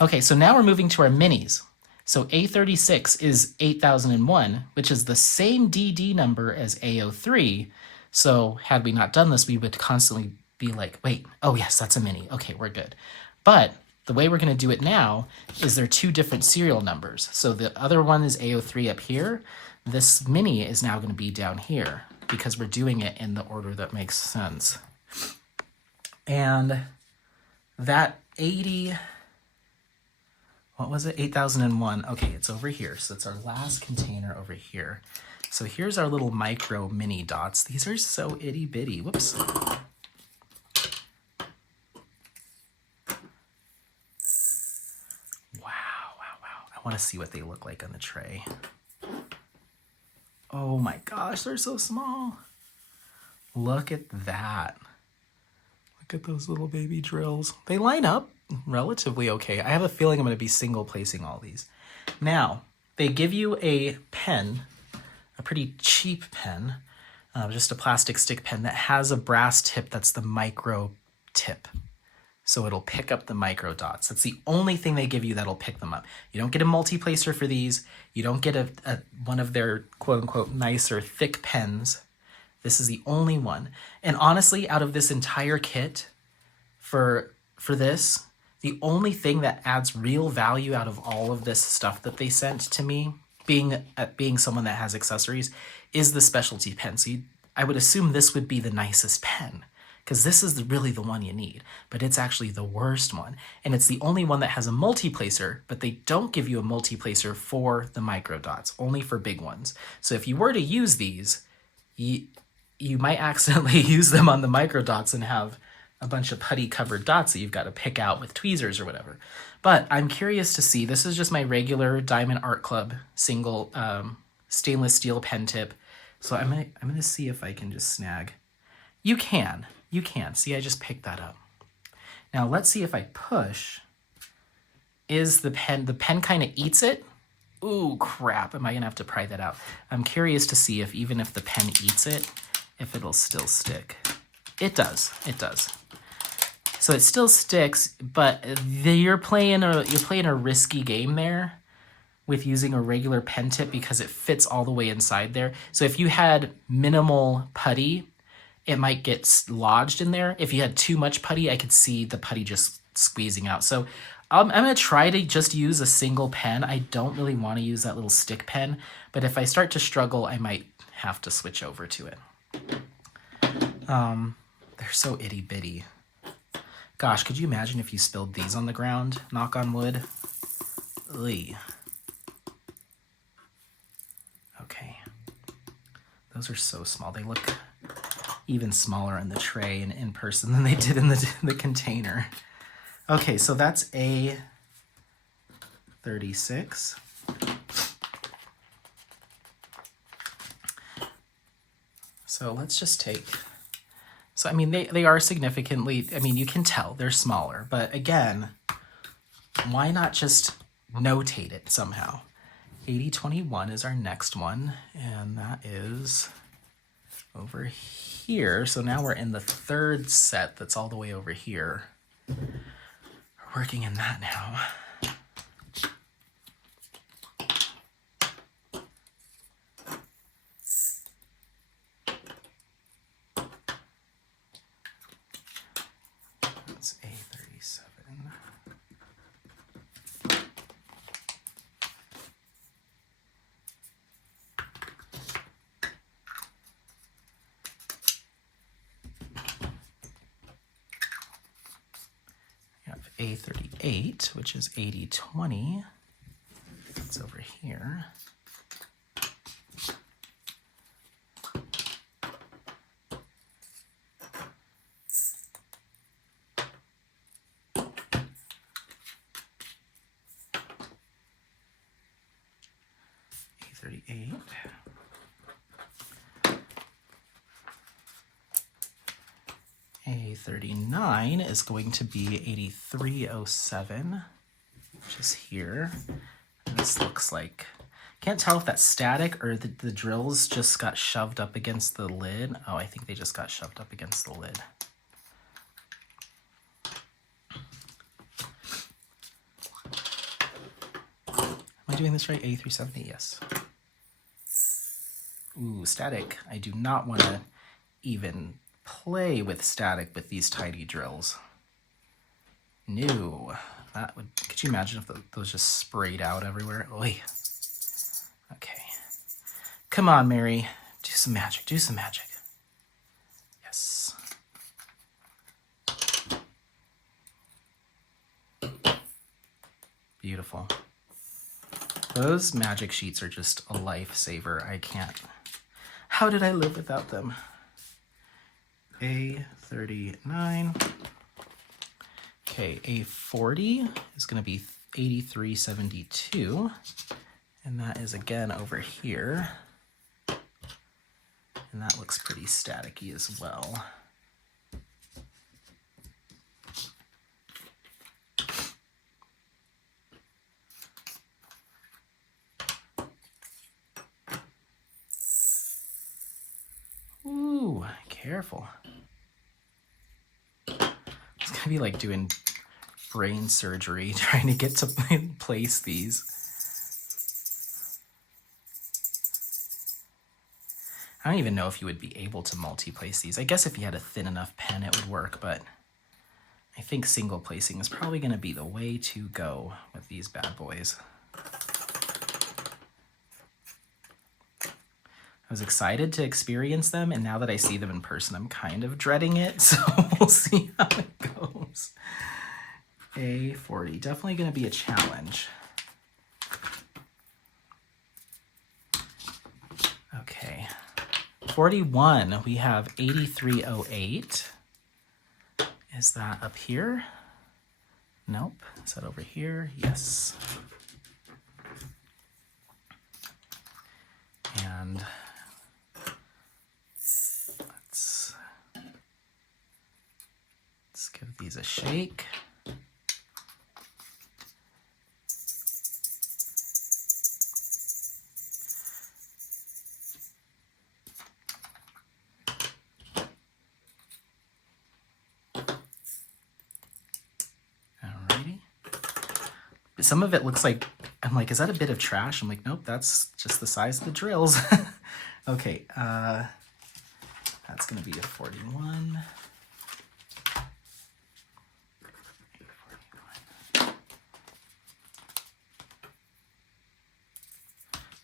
Okay, so now we're moving to our minis. So A36 is 8,001, which is the same DD number as A03. So had we not done this, we would constantly be like, wait, oh yes, that's a mini. Okay, we're good. But the way we're going to do it now is there are two different serial numbers. So the other one is A03 up here. This mini is now going to be down here because we're doing it in the order that makes sense. And that 80, what was it? 8,001. Okay, it's over here. So it's our last container over here. So here's our little micro mini dots. These are so itty bitty. Whoops. Wow, wow, wow. I want to see what they look like on the tray. Oh my gosh, they're so small. Look at that. Look at those little baby drills. They line up relatively okay. I have a feeling I'm going to be single placing all these. Now, they give you a pen, a pretty cheap pen, just a plastic stick pen that has a brass tip that's the micro tip. So it'll pick up the micro dots. That's the only thing they give you that'll pick them up. You don't get a multi-placer for these. You don't get one of their quote-unquote nicer thick pens. This is the only one. And honestly, out of this entire kit for this, the only thing that adds real value out of all of this stuff that they sent to me, being someone that has accessories, is the specialty pen. So I would assume this would be the nicest pen, because this is really the one you need, but it's actually the worst one. And it's the only one that has a multi-placer, but they don't give you a multi-placer for the micro dots, only for big ones. So if you were to use these, you might accidentally use them on the micro dots and have a bunch of putty covered dots that you've got to pick out with tweezers or whatever. But I'm curious to see, this is just my regular Diamond Art Club single stainless steel pen tip. So I'm gonna see if I can just snag. You can. See, I just picked that up. Now let's see if I push. Is the pen kind of eats it? Ooh, crap. Am I gonna have to pry that out? I'm curious to see if even if the pen eats it, if it'll still stick. It does. So it still sticks, but you're playing a risky game there with using a regular pen tip because it fits all the way inside there. So if you had minimal putty, it might get lodged in there. If you had too much putty, I could see the putty just squeezing out. So I'm going to try to just use a single pen. I don't really want to use that little stick pen, but if I start to struggle, I might have to switch over to it. They're so itty bitty. Gosh, could you imagine if you spilled these on the ground? Knock on wood. Ugh. Okay. Those are so small. They look even smaller in the tray and in person than they did in the container. Okay, so that's A36. So let's just take, so I mean, they are significantly, I mean, you can tell they're smaller, but again, why not just notate it somehow? 8021 is our next one, and that is over here. So now we're in the third set that's all the way over here. We're working in that now. That's A37. A38, which is 8020. That's over here. A38. A39 is going to be 8307, which is here. And this looks like, can't tell if that's static or the drills just got shoved up against the lid. Oh, I think they just got shoved up against the lid. Am I doing this right? A370, yes. Ooh, static. I do not want to even play with static with these tiny drills. No. That would, could you imagine if those just sprayed out everywhere? Oy. Okay. Come on, Mary. Do some magic. Do some magic. Yes. Beautiful. Those magic sheets are just a lifesaver. I can't How did I live without them? A39. Okay, A40 is going to be 8372. And that is again over here. And that looks pretty staticky as well. Ooh, careful. It's gonna be like doing brain surgery trying to get to place these. I don't even know if you would be able to multi-place these. I guess if you had a thin enough pen it would work, but I think single placing is probably gonna be the way to go with these bad boys. I was excited to experience them, and now that I see them in person, I'm kind of dreading it, so we'll see how it goes. A40, definitely going to be a challenge. Okay, 41, we have 8308. Is that up here? Nope. Is that over here? Yes. And let's give these a shake. Alrighty. Some of it looks like, I'm like, is that a bit of trash? I'm like, nope, that's just the size of the drills. Okay, that's gonna be a 41.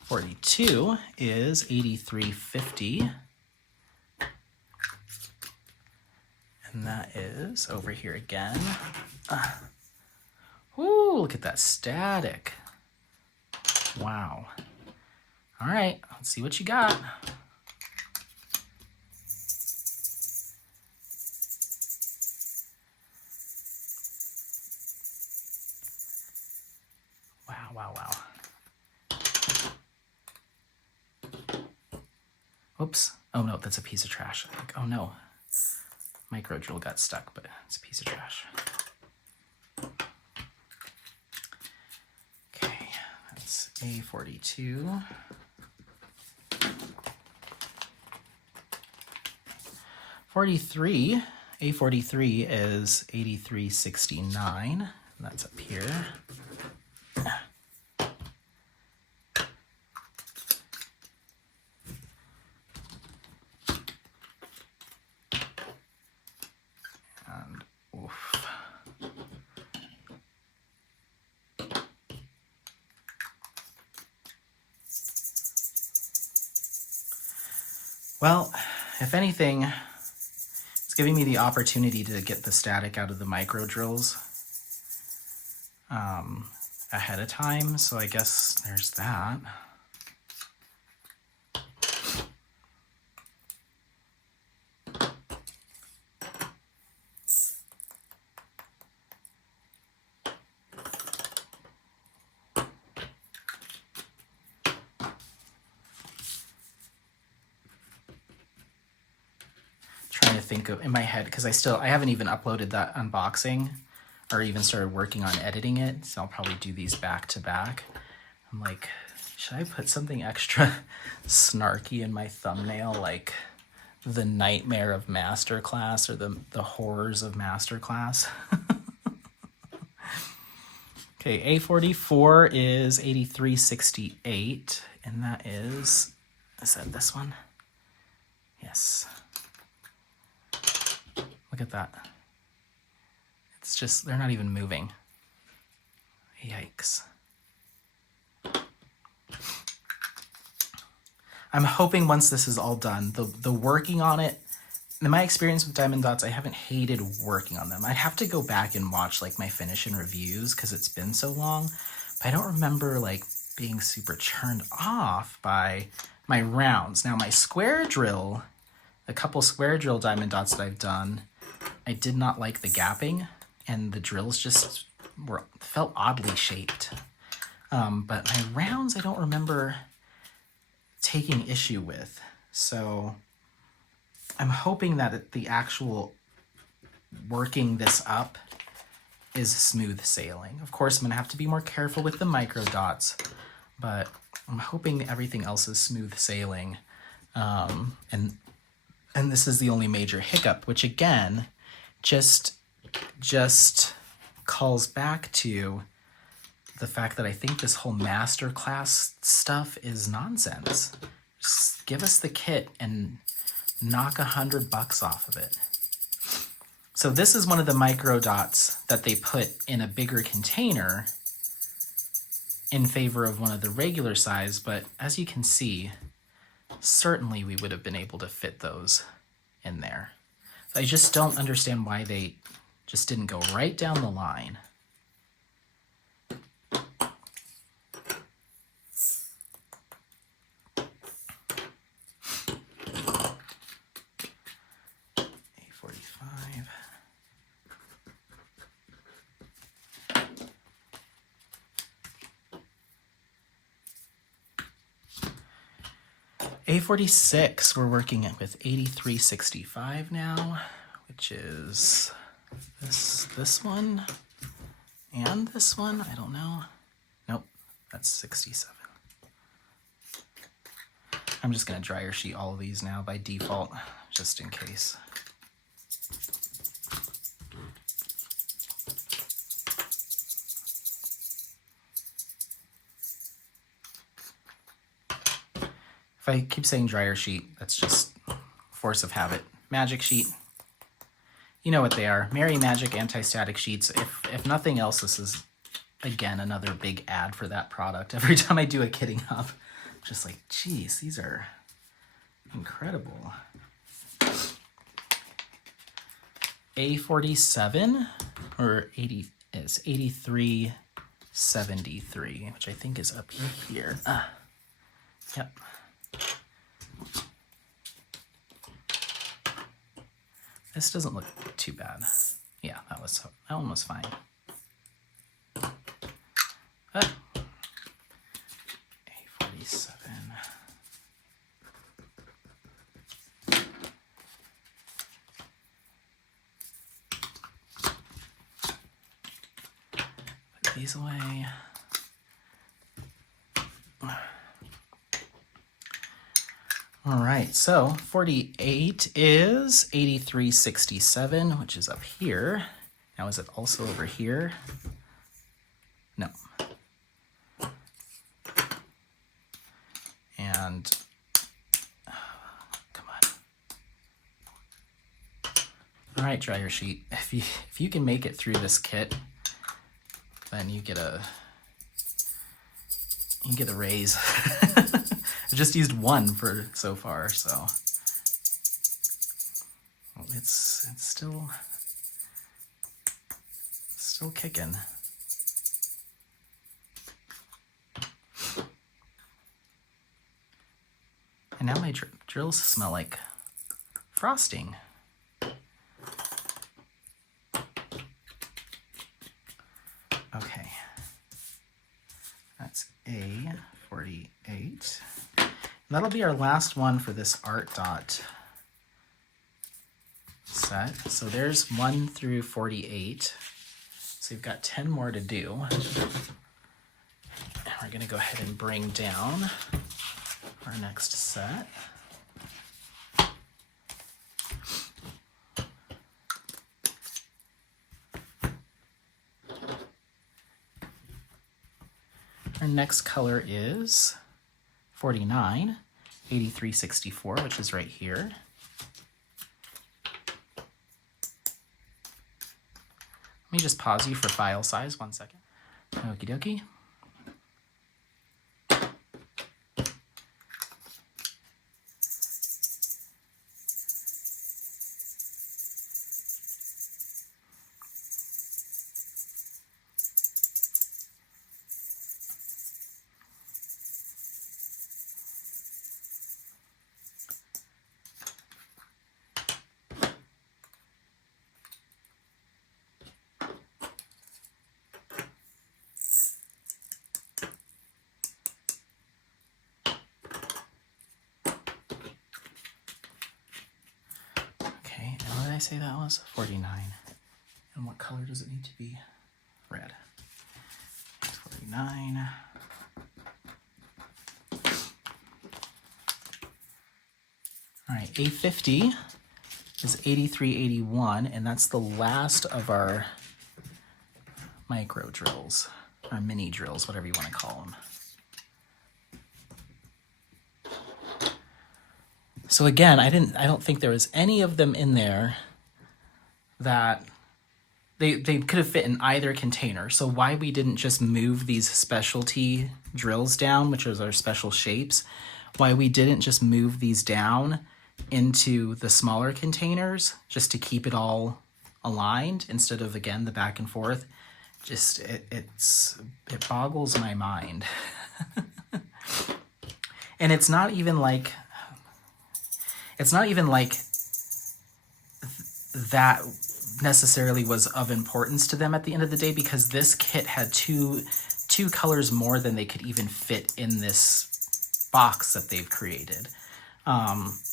42 is 8350. And that is over here again. Ooh, look at that static. Wow. All right, let's see what you got. Wow, wow, wow. Oops. Oh no, that's a piece of trash. Like, oh no. Micro drill got stuck, but it's a piece of trash. Okay, that's A42. A43 is 8369, and that's up here. And oof. Well, if anything, it's giving me the opportunity to get the static out of the micro drills ahead of time, so I guess there's that. Trying to think of in my head, because I haven't even uploaded that unboxing or even started working on editing it, so I'll probably do these back to back. I'm like, should I put something extra snarky in my thumbnail, like the nightmare of Masterclass or the horrors of Masterclass? Okay, A44 is 8368, and that is that this one? Yes. Look at that. It's just, they're not even moving. Yikes. I'm hoping once this is all done, the working on it, in my experience with Diamond Dotz, I haven't hated working on them. I'd have to go back and watch like my finish and reviews because it's been so long, but I don't remember like being super turned off by my rounds. Now my square drill, a couple square drill Diamond Dotz that I've done, I did not like the gapping, and the drills just felt oddly shaped. But my rounds I don't remember taking issue with. So I'm hoping that the actual working this up is smooth sailing. Of course, I'm going to have to be more careful with the micro dots, but I'm hoping everything else is smooth sailing. And this is the only major hiccup, which again, just calls back to the fact that I think this whole Masterclass stuff is nonsense. Just give us the kit and knock $100 off of it. So this is one of the micro dots that they put in a bigger container in favor of one of the regular size, but as you can see, certainly we would have been able to fit those in there. I just don't understand why they just didn't go right down the line. A46, we're working with 8365 now, which is this one and this one. I don't know. Nope, that's 67. I'm just going to dryer sheet all of these now by default, just in case. If I keep saying dryer sheet, that's just force of habit. Magic sheet, you know what they are. Merry Magic anti-static sheets. If nothing else, this is, again, another big ad for that product. Every time I do a kitting up, I'm just like, geez, these are incredible. A47, or 80, is 8373, which I think is up here. Yep. This doesn't look too bad. Yeah, that one was fine. A47. Put these away. All right, so 48 is 8367, which is up here. Now, is it also over here? No. And, come on. All right, dryer sheet. If you can make it through this kit, then you get a raise. I just used one for so far, so it's still kicking. And now my drills smell like frosting. Okay, that's A48. That'll be our last one for this art dot set. So there's 1 through 48. So we've got 10 more to do. And we're going to go ahead and bring down our next set. Our next color is 49, 8364, which is right here. Let me just pause you for file size 1 second. Okie dokie. say that was? 49. And what color does it need to be? Red. 49. All right, A50 is 8381, and that's the last of our micro drills, or mini drills, whatever you want to call them. So again, I don't think there was any of them in there that they could have fit in either container. So why we didn't just move these specialty drills down, which is our special shapes, why we didn't just move these down into the smaller containers just to keep it all aligned instead of, again, the back and forth, just it boggles my mind. And it's not even like that necessarily was of importance to them at the end of the day, because this kit had two colors more than they could even fit in this box that they've created.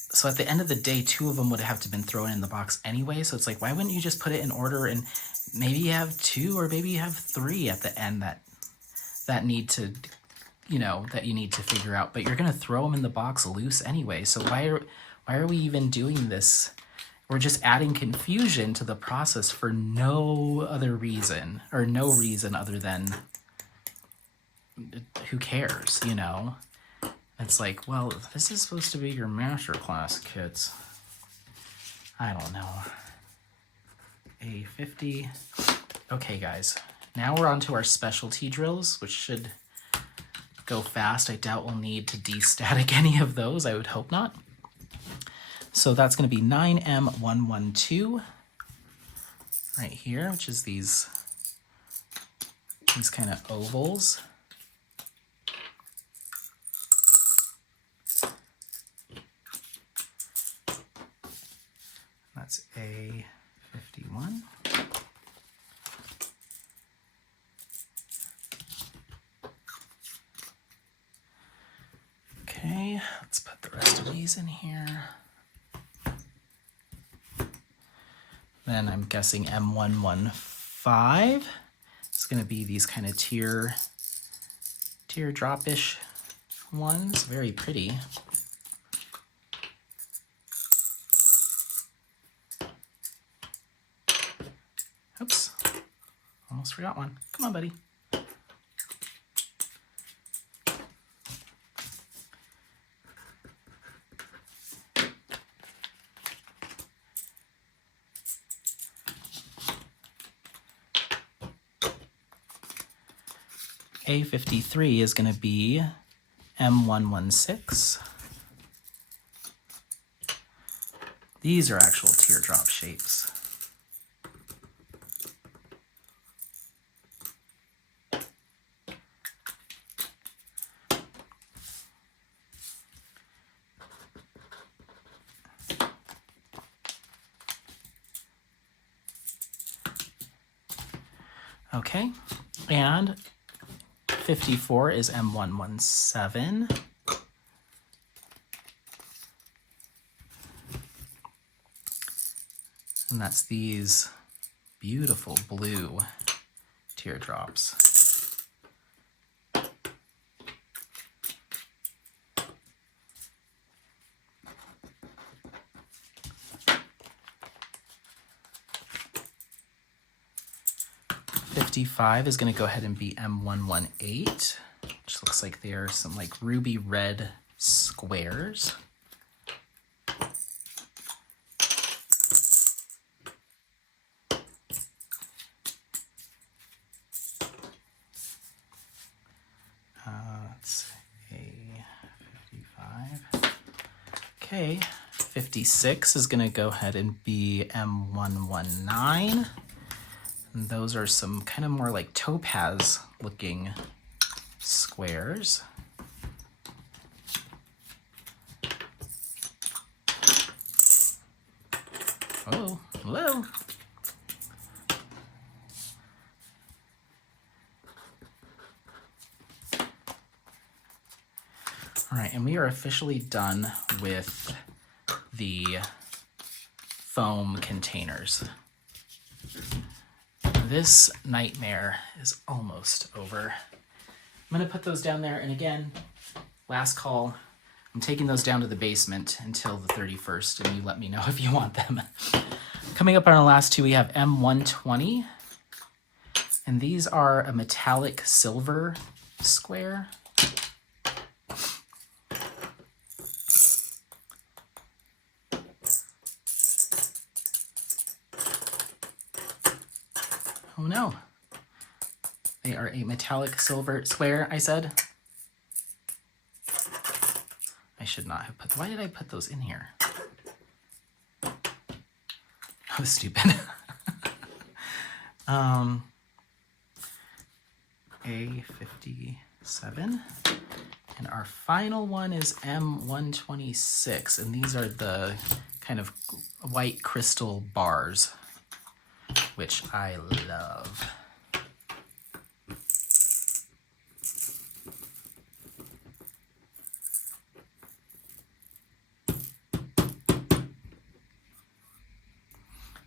So at the end of the day, 2 of them would have to been thrown in the box anyway. So it's like, why wouldn't you just put it in order, and maybe you have 2 or maybe you have 3 at the end that need to, that you need to figure out. But you're gonna throw them in the box loose anyway. So why are we even doing this? We're just adding confusion to the process for no other reason, or no reason other than who cares, It's like, well, this is supposed to be your Masterclass kits. I don't know. A50. Okay, guys. Now we're on to our specialty drills, which should go fast. I doubt we'll need to de-static any of those. I would hope not. So that's going to be 9M112 right here, which is these kind of ovals. That's A51. Okay, let's put the rest of these in here. Then I'm guessing M115 is going to be these kind of teardrop-ish ones. Very pretty. Oops, almost forgot one. Come on, buddy. A53 is going to be M116. These are actual teardrop shapes. Okay, and 54 is M117. And that's these beautiful blue teardrops. Is going to go ahead and be M118, which looks like they are some like ruby red squares. That's A55. Okay, 56 is going to go ahead and be M119. And those are some kind of more like topaz looking squares. Oh, hello. All right, and we are officially done with the foam containers. This nightmare is almost over. I'm going to put those down there. And again, last call. I'm taking those down to the basement until the 31st, and you let me know if you want them. Coming up on our last two, we have M120. And these are a metallic silver square. Oh no. They are a metallic silver square, I said. I should not have put... Why did I put those in here? I was stupid. A57. And our final one is M126. And these are the kind of white crystal bars, which I love.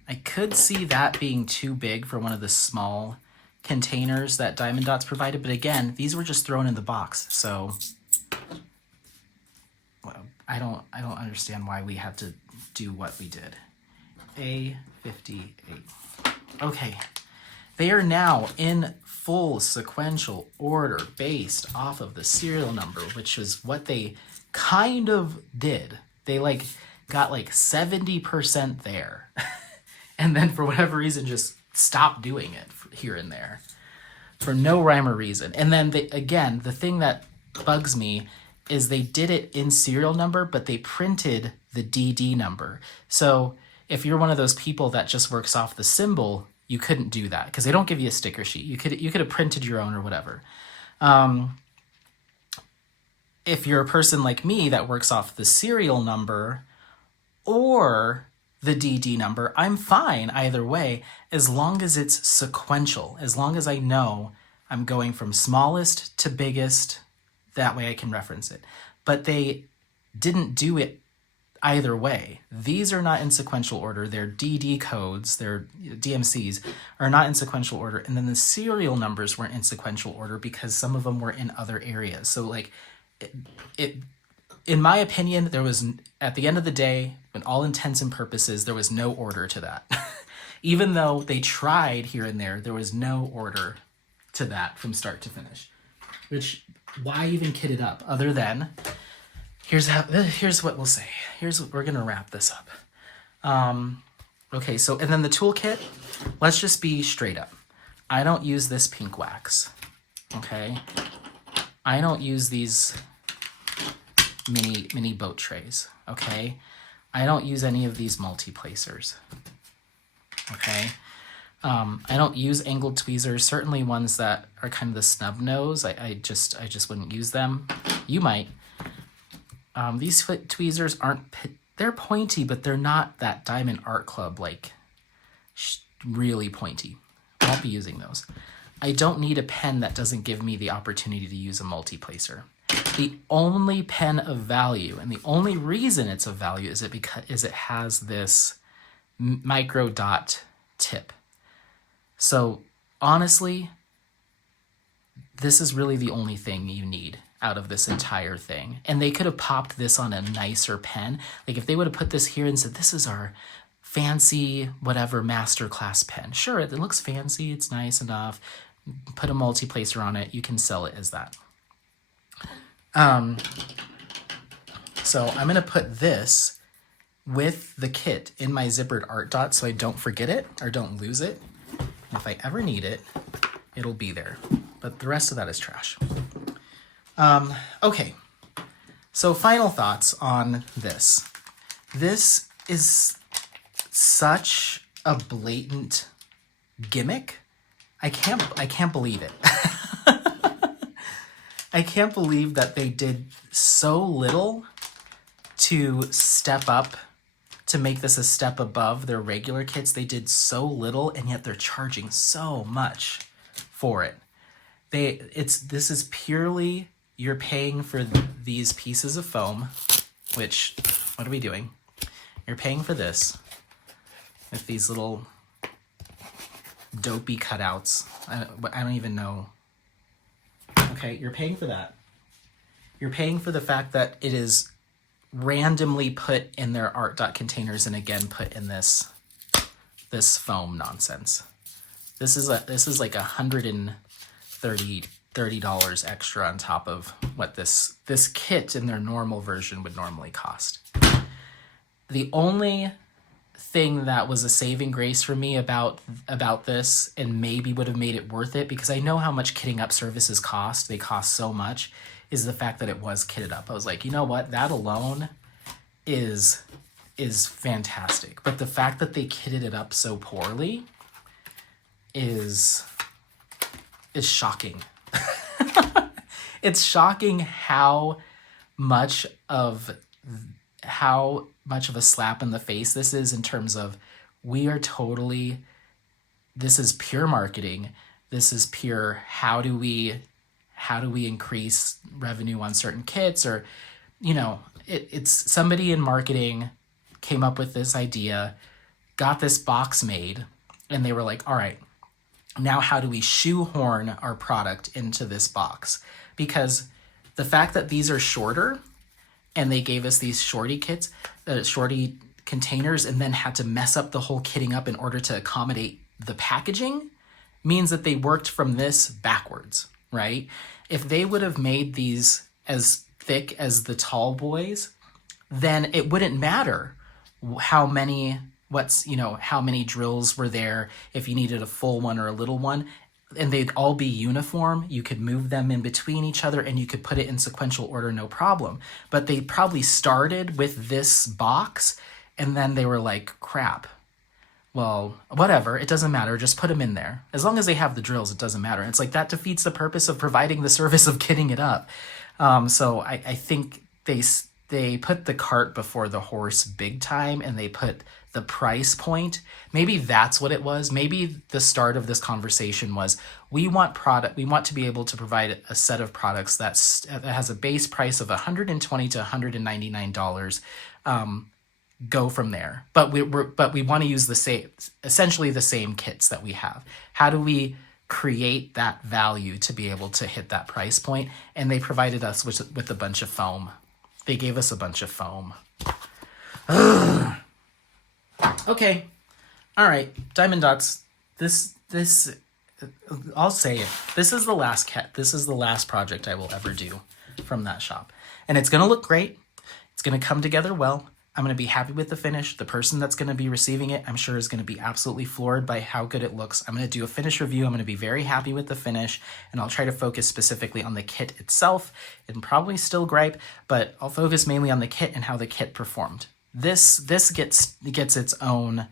I could see that being too big for one of the small containers that Diamond Dotz provided, but again, these were just thrown in the box, so well, I don't understand why we had to do what we did. A58. Okay, they are now in full sequential order based off of the serial number, which is what they kind of did. They got 70% there. And then for whatever reason, just stopped doing it here and there for no rhyme or reason. And then again, the thing that bugs me is they did it in serial number, but they printed the DD number. So if you're one of those people that just works off the symbol, you couldn't do that because they don't give you a sticker sheet. You could have printed your own or whatever. If you're a person like me that works off the serial number or the DD number, I'm fine either way, as long as it's sequential, as long as I know I'm going from smallest to biggest, that way I can reference it. But they didn't do it either way. These are not in sequential order. Their DD codes, their DMCs, are not in sequential order. And then the serial numbers weren't in sequential order because some of them were in other areas. So in my opinion, there was, at the end of the day, in all intents and purposes, there was no order to that. Even though they tried here and there was no order to that from start to finish. Which, why even kit it up? Other than, here's what we'll say. We're gonna wrap this up. Okay, so, and then the toolkit, let's just be straight up. I don't use this pink wax, okay? I don't use these mini boat trays, okay? I don't use any of these multi-placers, okay? I don't use angled tweezers, certainly ones that are kind of the snub nose. I just wouldn't use them. You might. These tweezers they're pointy, but they're not that Diamond Art Club, really pointy. I won't be using those. I don't need a pen that doesn't give me the opportunity to use a multi-placer. The only pen of value, and the only reason it's of value is it has this micro dot tip. So honestly, this is really the only thing you need out of this entire thing. And they could have popped this on a nicer pen. If they would have put this here and said, this is our fancy whatever Masterclass pen. Sure, it looks fancy, it's nice enough. Put a multi-placer on it, you can sell it as that. So I'm going to put this with the kit in my zippered art dot so I don't forget it or don't lose it. And if I ever need it, it'll be there. But the rest of that is trash. Okay, so final thoughts on this. This is such a blatant gimmick. I can't believe it. I can't believe that they did so little to step up, to make this a step above their regular kits. They did so little, and yet they're charging so much for it. This is purely, you're paying for these pieces of foam, which, what are we doing? You're paying for this. with these little dopey cutouts. I don't even know. Okay, you're paying for that. You're paying for the fact that it is randomly put in their art dot containers and again put in this foam nonsense. This is like $130 extra on top of what this kit in their normal version would normally cost. The only thing that was a saving grace for me about this, and maybe would have made it worth it, because I know how much kitting up services cost. They cost so much, is the fact that it was kitted up. I was like, you know what? That alone is fantastic. But the fact that they kitted it up so poorly is shocking. It's shocking how much of a slap in the face this is, in terms of this is pure marketing. This is pure, how do we increase revenue on certain kits? Or, it's somebody in marketing came up with this idea, got this box made, and they were like, all right, now how do we shoehorn our product into this box? Because the fact that these are shorter, and they gave us these shorty kits, shorty containers, and then had to mess up the whole kitting up in order to accommodate the packaging, means that they worked from this backwards, right? If they would have made these as thick as the tall boys, then it wouldn't matter how many drills were there, if you needed a full one or a little one, and they'd all be uniform. You could move them in between each other and you could put it in sequential order, no problem. But they probably started with this box and then they were like, crap. Well, whatever, it doesn't matter, just put them in there. As long as they have the drills, it doesn't matter. It's like that defeats the purpose of providing the service of kitting it up. So I think they put the cart before the horse big time, and they put the price point. Maybe that's what it was. Maybe the start of this conversation was, we want to be able to provide a set of products that has a base price of $120 to $199. Go from there. But we want to use essentially the same kits that we have. How do we create that value to be able to hit that price point? And they provided us with a bunch of foam. They gave us a bunch of foam. Okay. All right. Diamond Dotz. This, I'll say it. This is the last kit. This is the last project I will ever do from that shop. And it's going to look great. It's going to come together well. I'm going to be happy with the finish. The person that's going to be receiving it, I'm sure, is going to be absolutely floored by how good it looks. I'm going to do a finish review. I'm going to be very happy with the finish, and I'll try to focus specifically on the kit itself, and probably still gripe, but I'll focus mainly on the kit and how the kit performed. This gets its own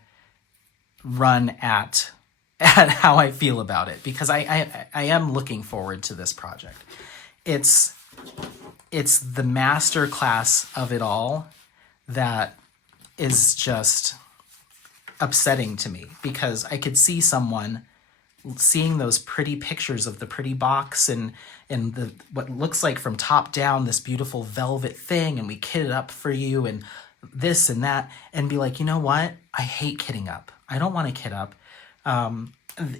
run at how I feel about it, because I am looking forward to this project. It's the masterclass of it all that is just upsetting to me, because I could see someone seeing those pretty pictures of the pretty box and the what looks like from top down this beautiful velvet thing, and we kit it up for you and this and that, and be like, you know what? I hate kitting up. I don't want to kit up.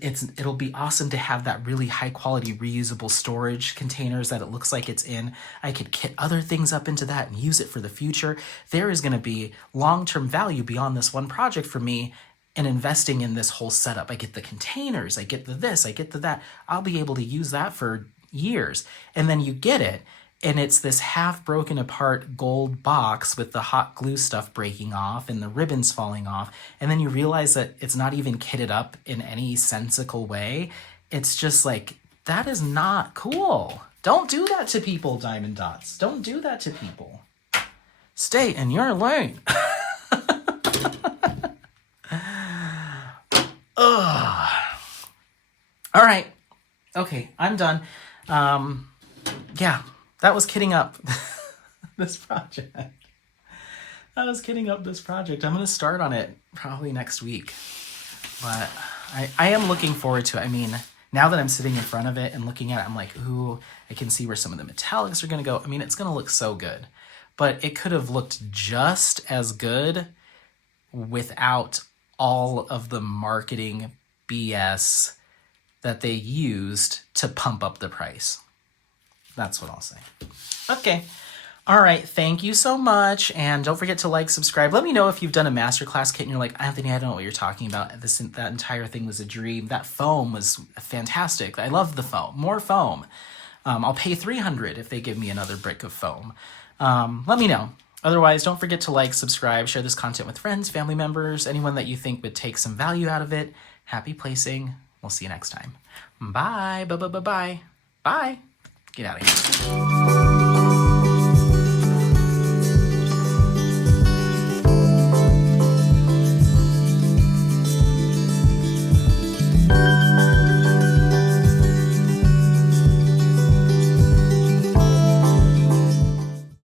It'll be awesome to have that really high quality reusable storage containers that it looks like it's in. I could kit other things up into that and use it for the future. There is going to be long-term value beyond this one project for me in investing in this whole setup. I get the containers, I get the this, I get the that. I'll be able to use that for years. And then you get it, and it's this half broken apart gold box with the hot glue stuff breaking off and the ribbons falling off. And then you realize that it's not even kitted up in any sensical way. It's just like, that is not cool. Don't do that to people, Diamond Dotz. Don't do that to people. Stay in your lane. Ugh. All right. Okay, I'm done. Yeah. That was kitting up this project. I'm going to start on it probably next week. But I am looking forward to it. I mean, now that I'm sitting in front of it and looking at it, I'm like, ooh, I can see where some of the metallics are going to go. I mean, it's going to look so good. But it could have looked just as good without all of the marketing BS that they used to pump up the price. That's what I'll say. Okay. All right. Thank you so much. And don't forget to like, subscribe. Let me know if you've done a masterclass kit and you're like, Anthony, I don't know what you're talking about. That entire thing was a dream. That foam was fantastic. I love the foam. More foam. I'll pay $300 if they give me another brick of foam. Let me know. Otherwise, don't forget to like, subscribe, share this content with friends, family members, anyone that you think would take some value out of it. Happy placing. We'll see you next time. Bye. Bye. Bye. Bye. Bye. Get out of here.